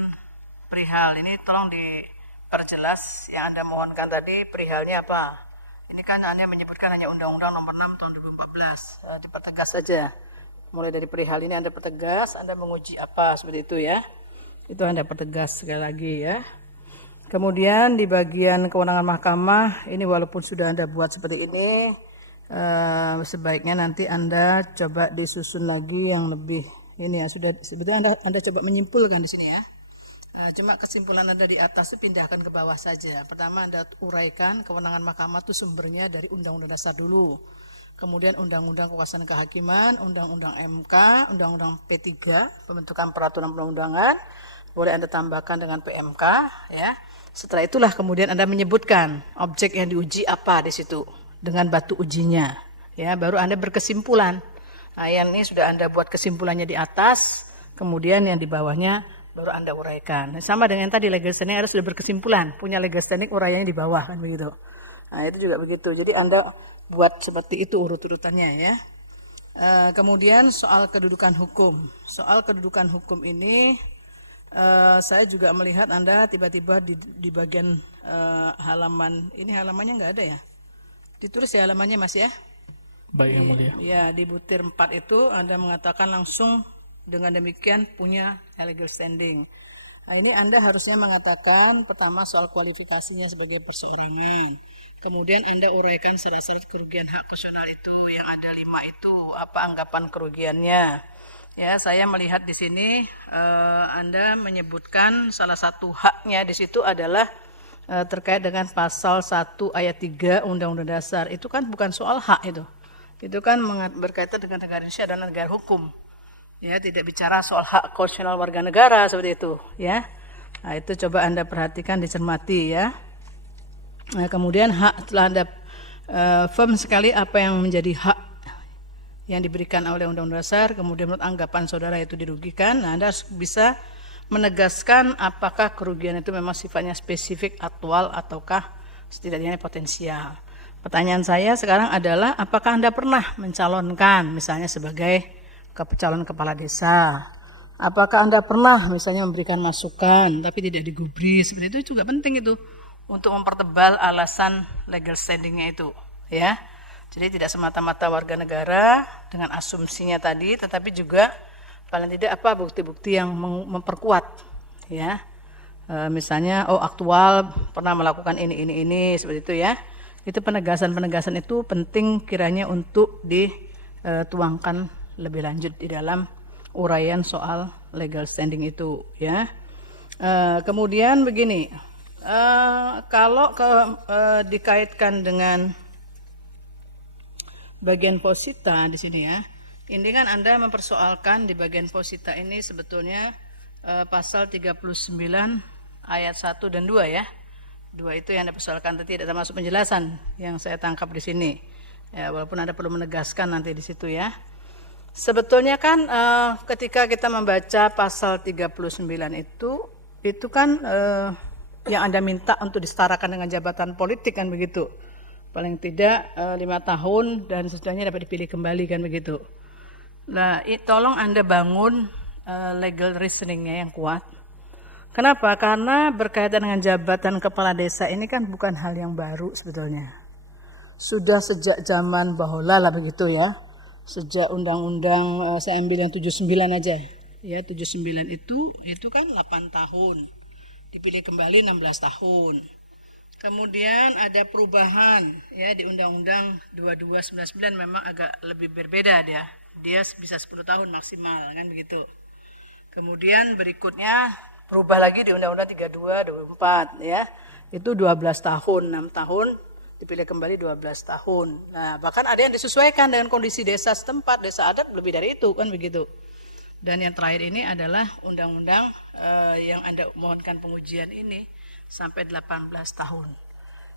perihal ini tolong diperjelas yang Anda mohonkan tadi, perihalnya apa? Ini kan Anda menyebutkan hanya Undang-Undang Nomor 6 Tahun 2014. Dipertegas saja. Mulai dari perihal ini Anda pertegas, Anda menguji apa seperti itu ya. Itu Anda pertegas sekali lagi ya. Kemudian di bagian kewenangan mahkamah, ini walaupun sudah Anda buat seperti ini, sebaiknya nanti Anda coba disusun lagi yang lebih ini ya, sudah sebetulnya Anda coba menyimpulkan di sini ya. Cuma kesimpulan Anda di atas itu pindahkan ke bawah saja. Pertama Anda uraikan kewenangan mahkamah itu sumbernya dari Undang-Undang Dasar dulu. Kemudian Undang-Undang Kekuasaan Kehakiman, Undang-Undang MK, Undang-Undang P3, pembentukan peraturan perundang-undangan. Boleh Anda tambahkan dengan PMK ya. Setelah itulah kemudian Anda menyebutkan objek yang diuji apa di situ dengan batu ujinya. Ya, baru Anda berkesimpulan. Nah, yang ini sudah Anda buat kesimpulannya di atas, kemudian yang di bawahnya baru Anda uraikan. Sama dengan tadi legal standing harus sudah berkesimpulan, punya legal standing uraiannya di bawah kan begitu. Nah, itu juga begitu. Jadi Anda buat seperti itu urut-urutannya ya. Kemudian soal kedudukan hukum. Soal kedudukan hukum ini saya juga melihat Anda tiba-tiba di bagian halaman, ini halamannya nggak ada ya? Ditulis ya halamannya Mas ya? Baik Yang Mulia. Ya, di butir 4 itu Anda mengatakan langsung dengan demikian punya legal standing. Nah, ini Anda harusnya mengatakan pertama soal kualifikasinya sebagai perseorangan. Kemudian Anda uraikan syarat-syarat kerugian hak konstitusional itu, yang ada 5 itu, apa anggapan kerugiannya. Ya, saya melihat di sini Anda menyebutkan salah satu haknya di situ adalah terkait dengan pasal 1 ayat 3 Undang-Undang Dasar. Itu kan bukan soal hak itu. Itu kan berkaitan dengan negara Indonesia dan negara hukum. Ya, tidak bicara soal hak konstitusional warga negara seperti itu, ya. Nah, itu coba Anda perhatikan, dicermati ya. Nah, kemudian hak setelah Anda firm sekali apa yang menjadi hak yang diberikan oleh Undang-Undang Dasar, kemudian menurut anggapan saudara itu dirugikan, nah Anda bisa menegaskan apakah kerugian itu memang sifatnya spesifik, aktual, ataukah setidaknya potensial. Pertanyaan saya sekarang adalah apakah Anda pernah mencalonkan misalnya sebagai calon kepala desa? Apakah Anda pernah misalnya memberikan masukan tapi tidak digubris? Seperti itu juga penting itu untuk mempertebal alasan legal standingnya itu, ya. Jadi tidak semata-mata warga negara dengan asumsinya tadi, tetapi juga paling tidak apa bukti-bukti yang memperkuat, ya. Misalnya aktual pernah melakukan ini seperti itu ya. Itu penegasan-penegasan itu penting kiranya untuk dituangkan lebih lanjut di dalam uraian soal legal standing itu ya. Kemudian begini, kalau dikaitkan dengan bagian posita di sini ya, ini kan Anda mempersoalkan di bagian posita ini sebetulnya pasal 39 ayat 1 dan 2 ya. 2 itu yang Anda persoalkan, tadi tidak termasuk penjelasan yang saya tangkap di sini. Ya, walaupun Anda perlu menegaskan nanti di situ ya. Sebetulnya kan ketika kita membaca pasal 39 itu kan yang Anda minta untuk disetarakan dengan jabatan politik kan begitu. Paling tidak 5 tahun dan sesudahnya dapat dipilih kembali kan begitu. Nah, tolong Anda bangun legal reasoningnya yang kuat. Kenapa? Karena berkaitan dengan jabatan kepala desa ini kan bukan hal yang baru sebetulnya. Sudah sejak zaman Bahola lah begitu ya. Sejak undang-undang saya ambil yang 79 aja. Ya, 79 itu kan 8 tahun. Dipilih kembali 16 tahun. Kemudian ada perubahan ya di Undang-Undang 2299 memang agak lebih berbeda dia. Dia bisa 10 tahun maksimal kan begitu. Kemudian berikutnya berubah lagi di Undang-Undang 32 24 ya. Itu 12 tahun, 6 tahun dipilih kembali 12 tahun. Nah, bahkan ada yang disesuaikan dengan kondisi desa setempat, desa adat lebih dari itu kan begitu. Dan yang terakhir ini adalah undang-undang yang Anda mohonkan pengujian ini sampai 18 tahun.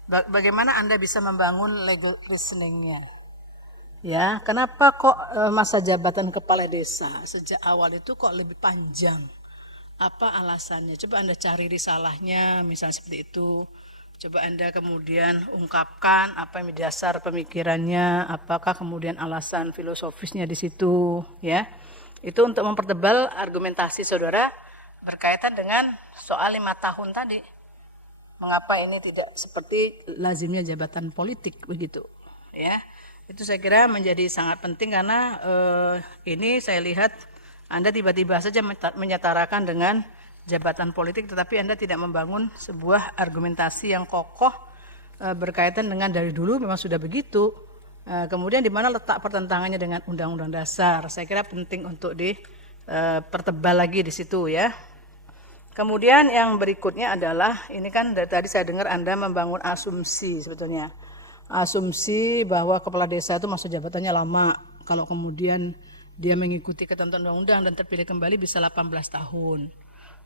Bagaimana Anda bisa membangun legal reasoningnya? Ya, kenapa kok masa jabatan kepala desa sejak awal itu kok lebih panjang? Apa alasannya? Coba Anda cari risalahnya, misalnya seperti itu. Coba Anda kemudian ungkapkan apa yang dasar pemikirannya, apakah kemudian alasan filosofisnya di situ, ya. Itu untuk mempertebal argumentasi saudara berkaitan dengan soal 5 tahun tadi. Mengapa ini tidak seperti lazimnya jabatan politik begitu, ya. Itu saya kira menjadi sangat penting karena ini saya lihat Anda tiba-tiba saja menyetarakan dengan jabatan politik, tetapi Anda tidak membangun sebuah argumentasi yang kokoh berkaitan dengan dari dulu memang sudah begitu. Kemudian di mana letak pertentangannya dengan Undang-Undang Dasar? Saya kira penting untuk dipertebal lagi di situ ya. Kemudian yang berikutnya adalah ini kan dari tadi saya dengar Anda membangun asumsi sebetulnya. Asumsi bahwa kepala desa itu masa jabatannya lama. Kalau kemudian dia mengikuti ketentuan undang-undang dan terpilih kembali bisa 18 tahun.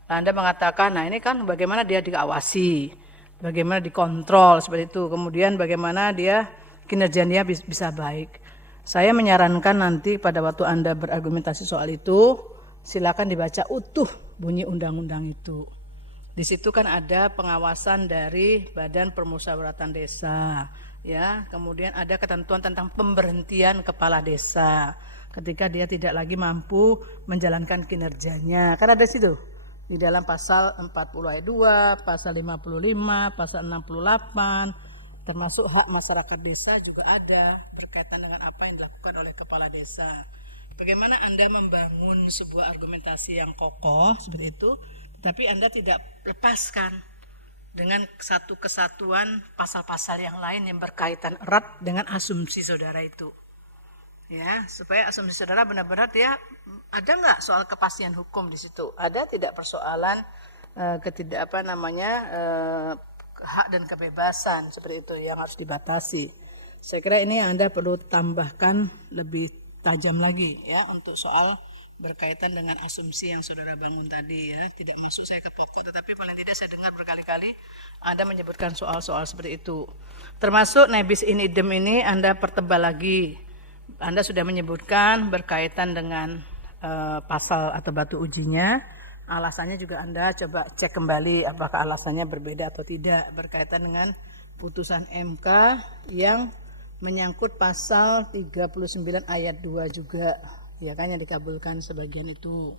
Anda mengatakan, nah ini kan bagaimana dia diawasi, bagaimana dikontrol seperti itu. Kemudian bagaimana dia kinerjanya bisa baik. Saya menyarankan nanti pada waktu Anda berargumentasi soal itu, silakan dibaca utuh bunyi undang-undang itu. Di situ kan ada pengawasan dari Badan Permusyawaratan Desa, ya. Kemudian ada ketentuan tentang pemberhentian kepala desa ketika dia tidak lagi mampu menjalankan kinerjanya. Kan ada di situ. Di dalam pasal 40 ayat 2, pasal 55, pasal 68, termasuk hak masyarakat desa juga ada berkaitan dengan apa yang dilakukan oleh kepala desa. Bagaimana Anda membangun sebuah argumentasi yang kokoh seperti itu, tapi Anda tidak lepaskan dengan satu kesatuan pasal-pasal yang lain yang berkaitan erat dengan asumsi saudara itu. Ya, supaya asumsi saudara benar-benar dia ada nggak soal kepastian hukum di situ? Ada tidak persoalan hak dan kebebasan seperti itu yang harus dibatasi. Saya kira ini Anda perlu tambahkan lebih tajam lagi ya untuk soal berkaitan dengan asumsi yang saudara bangun tadi ya. Tidak masuk saya ke pokok, tetapi paling tidak saya dengar berkali-kali Anda menyebutkan soal-soal seperti itu. Termasuk nebis in idem ini Anda pertebal lagi. Anda sudah menyebutkan berkaitan dengan pasal atau batu ujinya. Alasannya juga Anda coba cek kembali apakah alasannya berbeda atau tidak berkaitan dengan putusan MK yang menyangkut pasal 39 ayat 2 juga, ya kan, yang dikabulkan sebagian itu.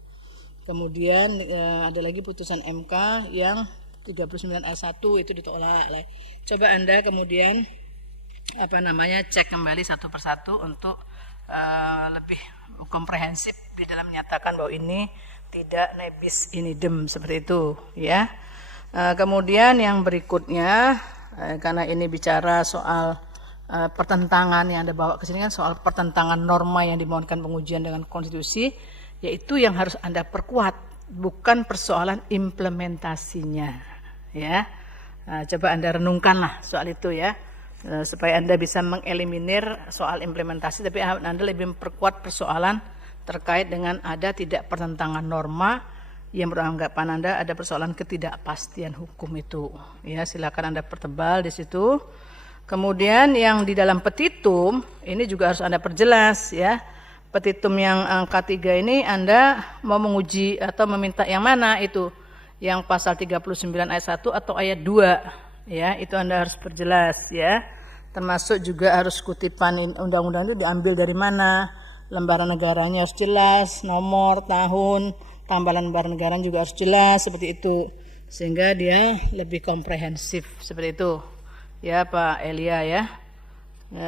Kemudian ada lagi putusan MK yang 39 ayat 1 itu ditolak. Coba Anda kemudian cek kembali satu persatu untuk lebih komprehensif di dalam menyatakan bahwa ini tidak nebis in idem seperti itu ya. Kemudian yang berikutnya karena ini bicara soal pertentangan yang Anda bawa ke sini kan soal pertentangan norma yang dimohonkan pengujian dengan konstitusi, yaitu yang harus Anda perkuat, bukan persoalan implementasinya ya. Coba Anda renungkanlah soal itu ya, supaya Anda bisa mengeliminir soal implementasi, tapi Anda lebih memperkuat persoalan terkait dengan ada tidak pertentangan norma yang beranggapan Anda ada persoalan ketidakpastian hukum itu ya. Silakan Anda pertebal di situ. Kemudian yang di dalam petitum ini juga harus Anda perjelas ya. Petitum yang angka 3 ini Anda mau menguji atau meminta yang mana itu? Yang pasal 39 ayat 1 atau ayat 2 ya, itu Anda harus perjelas ya. Termasuk juga harus kutipan undang-undang itu diambil dari mana, lembaran negaranya harus jelas, nomor, tahun, tambalan lembaran negara juga harus jelas seperti itu, sehingga dia lebih komprehensif seperti itu ya Pak Elia ya.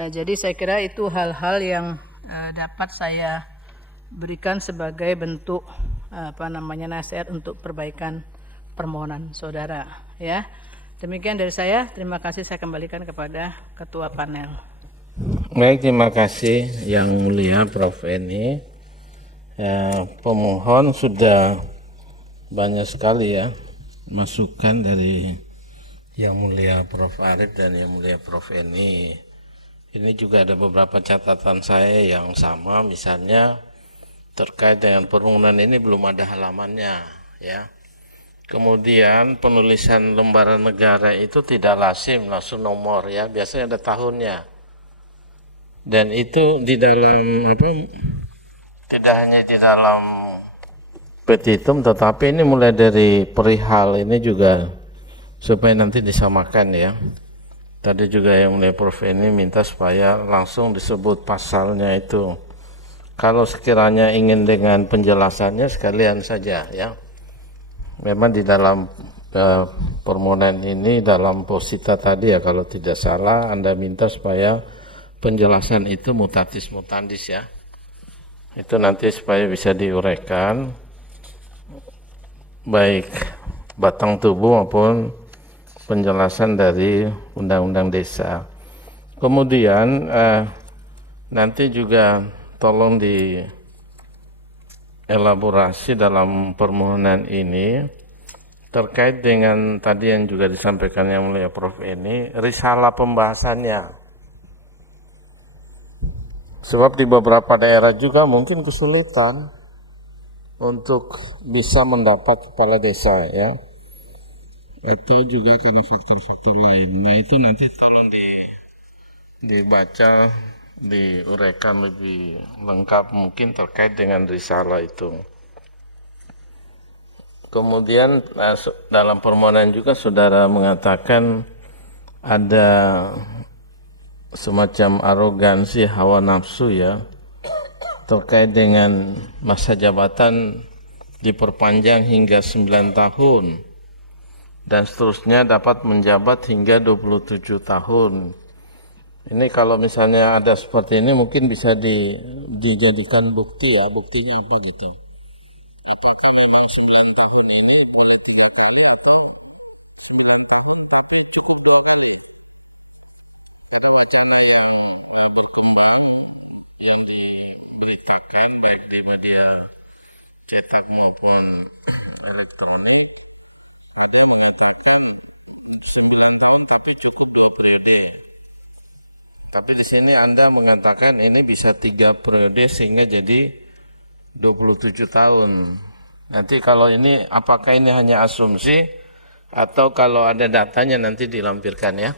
Jadi saya kira itu hal-hal yang dapat saya berikan sebagai bentuk nasihat untuk perbaikan permohonan saudara ya. Demikian dari saya, terima kasih, saya kembalikan kepada ketua panel. Baik, terima kasih Yang Mulia Prof. Eni. Pemohon sudah banyak sekali ya masukan dari Yang Mulia Prof. Arief dan Yang Mulia Prof. Eni. Ini juga ada beberapa catatan saya yang sama, misalnya terkait dengan permohonan ini belum ada halamannya ya. Kemudian penulisan lembaran negara itu tidak lazim langsung nomor ya, biasanya ada tahunnya. Dan itu di dalam tidak hanya di dalam petitum, tetapi ini mulai dari perihal ini juga supaya nanti disamakan ya. Tadi juga Yang Mulia Prof. ini minta supaya langsung disebut pasalnya itu. Kalau sekiranya ingin dengan penjelasannya sekalian saja ya. Memang di dalam permohonan ini dalam posita tadi ya, kalau tidak salah Anda minta supaya penjelasan itu mutatis mutandis ya. Itu nanti supaya bisa diuraikan baik batang tubuh maupun penjelasan dari Undang-Undang Desa. Kemudian nanti juga tolong elaborasi dalam permohonan ini terkait dengan tadi yang juga disampaikan Yang Mulia Prof. ini, risalah pembahasannya. Sebab di beberapa daerah juga mungkin kesulitan untuk bisa mendapat kepala desa ya. Atau juga karena faktor-faktor lain. Nah itu nanti tolong dibaca, diuraikan lebih lengkap mungkin terkait dengan risalah itu. Kemudian dalam permohonan juga saudara mengatakan ada semacam arogansi hawa nafsu ya terkait dengan masa jabatan diperpanjang hingga 9 tahun dan seterusnya dapat menjabat hingga 27 tahun. Ini kalau misalnya ada seperti ini mungkin bisa dijadikan bukti ya, buktinya apa gitu. Apakah memang 9 tahun ini boleh 3 kali atau 9 tahun tapi cukup 2 kali? Ada wacana yang berkembang yang diberitakan baik di media cetak maupun elektronik, ada yang mengatakan 9 tahun tapi cukup 2 periode. Tapi di sini Anda mengatakan ini bisa 3 periode sehingga jadi 27 tahun. Nanti kalau ini apakah ini hanya asumsi atau kalau ada datanya nanti dilampirkan ya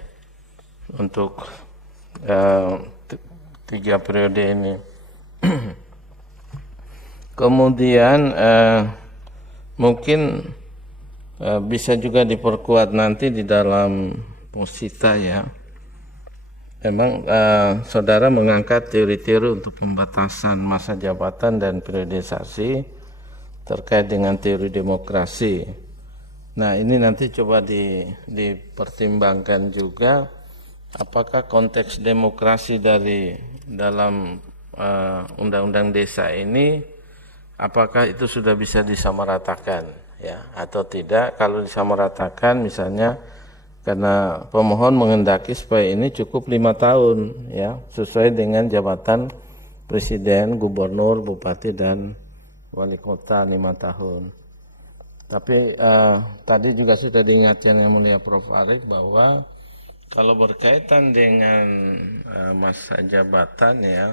untuk 3 periode ini. Kemudian mungkin bisa juga diperkuat nanti di dalam posita ya. Memang saudara mengangkat teori-teori untuk pembatasan masa jabatan dan periodisasi terkait dengan teori demokrasi. Nah ini nanti coba dipertimbangkan juga apakah konteks demokrasi dalam undang-undang desa ini, apakah itu sudah bisa disamaratakan ya atau tidak? Kalau disamaratakan misalnya karena pemohon menghendaki supaya ini cukup 5 tahun ya, sesuai dengan jabatan presiden, gubernur, bupati dan wali kota 5 tahun. Tapi tadi juga sudah diingatkan Yang Mulia Prof. Arik bahwa kalau berkaitan dengan masa jabatan ya,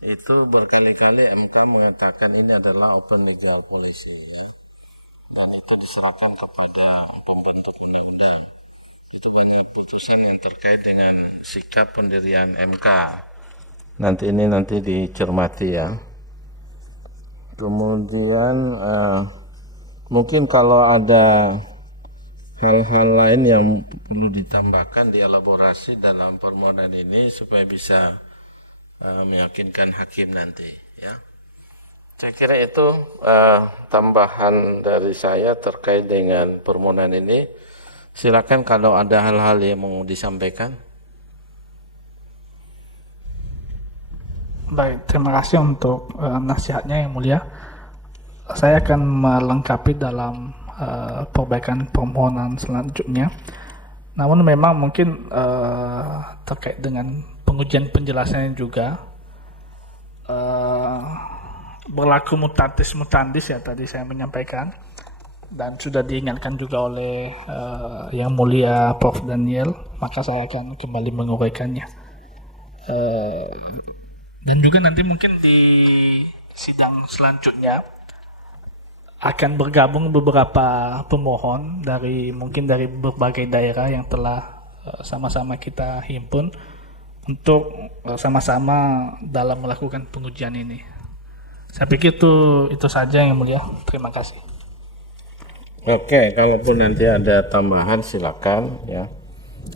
itu berkali-kali MK mengatakan ini adalah open legal policy dan itu diserahkan kepada pembentuk undang-undang. Itu banyak putusan yang terkait dengan sikap pendirian MK. Nanti dicermati ya. Kemudian mungkin kalau ada hal-hal lain yang perlu ditambahkan, dielaborasi dalam permohonan ini supaya bisa meyakinkan hakim nanti ya. Saya kira itu tambahan dari saya terkait dengan permohonan ini. Silakan kalau ada hal-hal yang mau disampaikan. Baik, terima kasih untuk nasihatnya Yang Mulia. Saya akan melengkapi dalam perbaikan permohonan selanjutnya. Namun memang mungkin terkait dengan pengujian penjelasannya juga berlaku mutatis mutandis ya, tadi saya menyampaikan dan sudah diingatkan juga oleh Yang Mulia Prof. Daniel, maka saya akan kembali menguraikannya. Dan juga nanti mungkin di sidang selanjutnya akan bergabung beberapa pemohon mungkin dari berbagai daerah yang telah sama-sama kita himpun untuk sama-sama dalam melakukan pengujian ini. Saya pikir itu saja Yang Mulia. Terima kasih. Oke, kalaupun nanti ada tambahan silakan ya.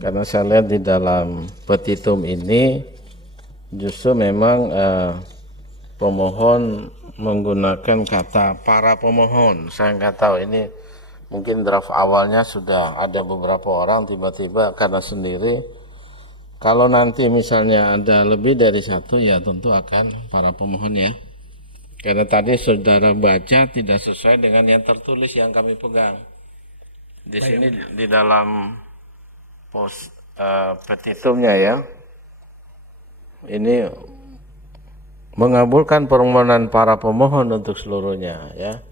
Karena saya lihat di dalam petitum ini justru memang pemohon menggunakan kata para pemohon. Saya nggak tahu ini mungkin draft awalnya sudah ada beberapa orang, tiba-tiba karena sendiri. Kalau nanti misalnya ada lebih dari satu ya tentu akan para pemohon ya. Karena tadi saudara baca tidak sesuai dengan yang tertulis yang kami pegang. Di sini di dalam petitumnya ya. Ini mengabulkan permohonan para pemohon untuk seluruhnya ya.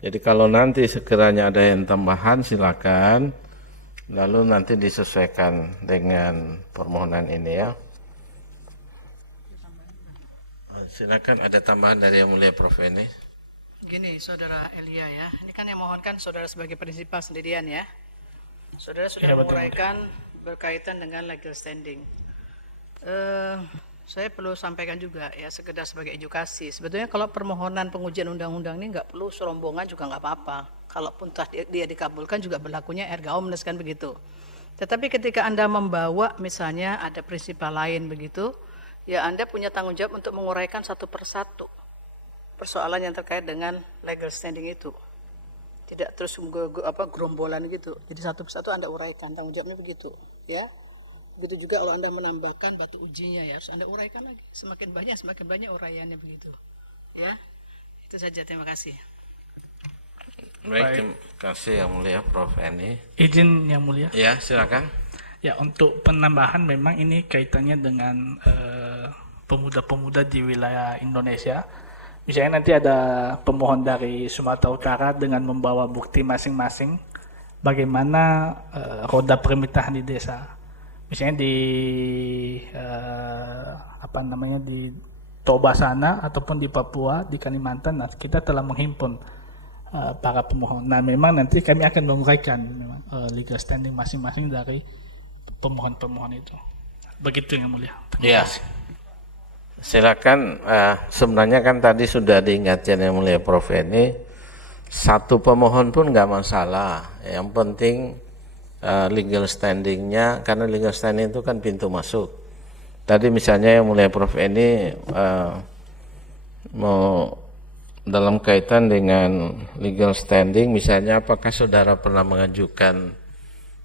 Jadi kalau nanti sekiranya ada yang tambahan silakan, lalu nanti disesuaikan dengan permohonan ini ya. Silakan ada tambahan dari Yang Mulia Prof. Ini. Gini, Saudara Elia ya, ini kan yang mohonkan Saudara sebagai prinsipal sendirian ya. Saudara sudah menguraikan berkaitan dengan legal standing. Saya perlu sampaikan juga ya, sekedar sebagai edukasi. Sebetulnya kalau permohonan pengujian undang-undang ini nggak perlu serombongan juga nggak apa-apa. Kalaupun dia dikabulkan juga berlakunya erga omnes kan begitu. Tetapi ketika Anda membawa misalnya ada prinsipal lain begitu, ya Anda punya tanggung jawab untuk menguraikan satu persatu persoalan yang terkait dengan legal standing itu. Tidak terus gerombolan gitu. Jadi satu persatu Anda uraikan, tanggung jawabnya begitu ya. Begitu juga kalau Anda menambahkan batu ujinya ya harus Anda uraikan lagi. Semakin banyak uraiannya begitu. Ya. Itu saja, terima kasih. Baik, terima kasih Yang Mulia Prof. Eni. Izin Yang Mulia. Ya, silakan. Ya, untuk penambahan memang ini kaitannya dengan pemuda-pemuda di wilayah Indonesia. Misalnya nanti ada pemohon dari Sumatera Utara dengan membawa bukti masing-masing bagaimana roda pemerintahan di desa. Misalnya di di Toba sana ataupun di Papua, di Kalimantan, nah, kita telah menghimpun para pemohon. Nah, memang nanti kami akan menguraikan legal standing masing-masing dari pemohon-pemohon itu. Begitu Yang Mulia. Terima kasih. Silakan. Sebenarnya kan tadi sudah diingatkan Yang Mulia Prof. Eni, satu pemohon pun nggak masalah. Yang penting legal standingnya, karena legal standing itu kan pintu masuk. Tadi misalnya Yang Mulia Prof. Eni mau dalam kaitan dengan legal standing, misalnya apakah saudara pernah mengajukan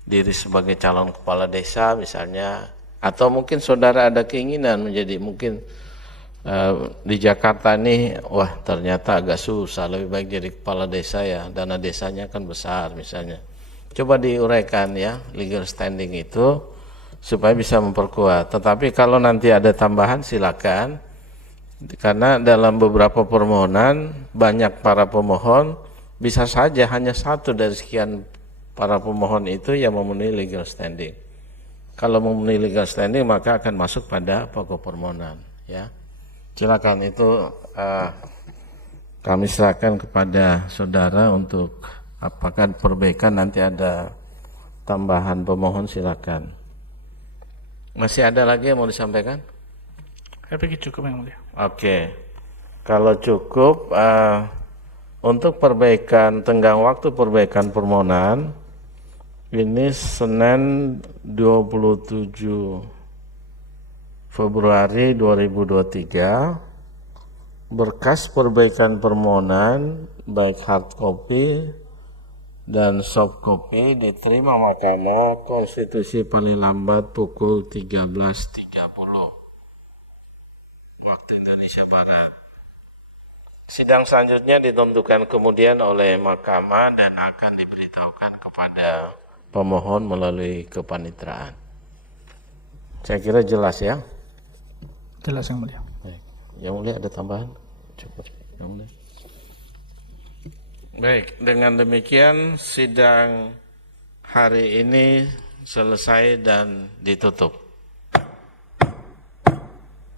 diri sebagai calon kepala desa misalnya, atau mungkin saudara ada keinginan menjadi mungkin di Jakarta nih, wah ternyata agak susah, lebih baik jadi kepala desa ya, dana desanya kan besar misalnya. Coba diuraikan ya legal standing itu supaya bisa memperkuat. Tetapi kalau nanti ada tambahan silakan, karena dalam beberapa permohonan banyak para pemohon, bisa saja hanya satu dari sekian para pemohon itu yang memenuhi legal standing. Kalau memenuhi legal standing maka akan masuk pada pokok permohonan ya. Silakan itu kami serahkan kepada saudara untuk apakah perbaikan nanti ada tambahan pemohon, silakan. Masih ada lagi yang mau disampaikan? Saya pikir cukup yang mulia. Oke. Kalau cukup untuk perbaikan tenggang waktu perbaikan permohonan ini Senin 27 Februari 2023, berkas perbaikan permohonan baik hard copy dan soft copy diterima Mahkamah Konstitusi paling lambat pukul 13.30 waktu Indonesia Barat. Sidang selanjutnya ditentukan kemudian oleh Mahkamah dan akan diberitahukan kepada pemohon melalui kepanitraan. Saya kira jelas ya. Jelas yang mulia. Baik. Yang mulia ada tambahan? Cukup. Yang mulia. Baik, dengan demikian sidang hari ini selesai dan ditutup.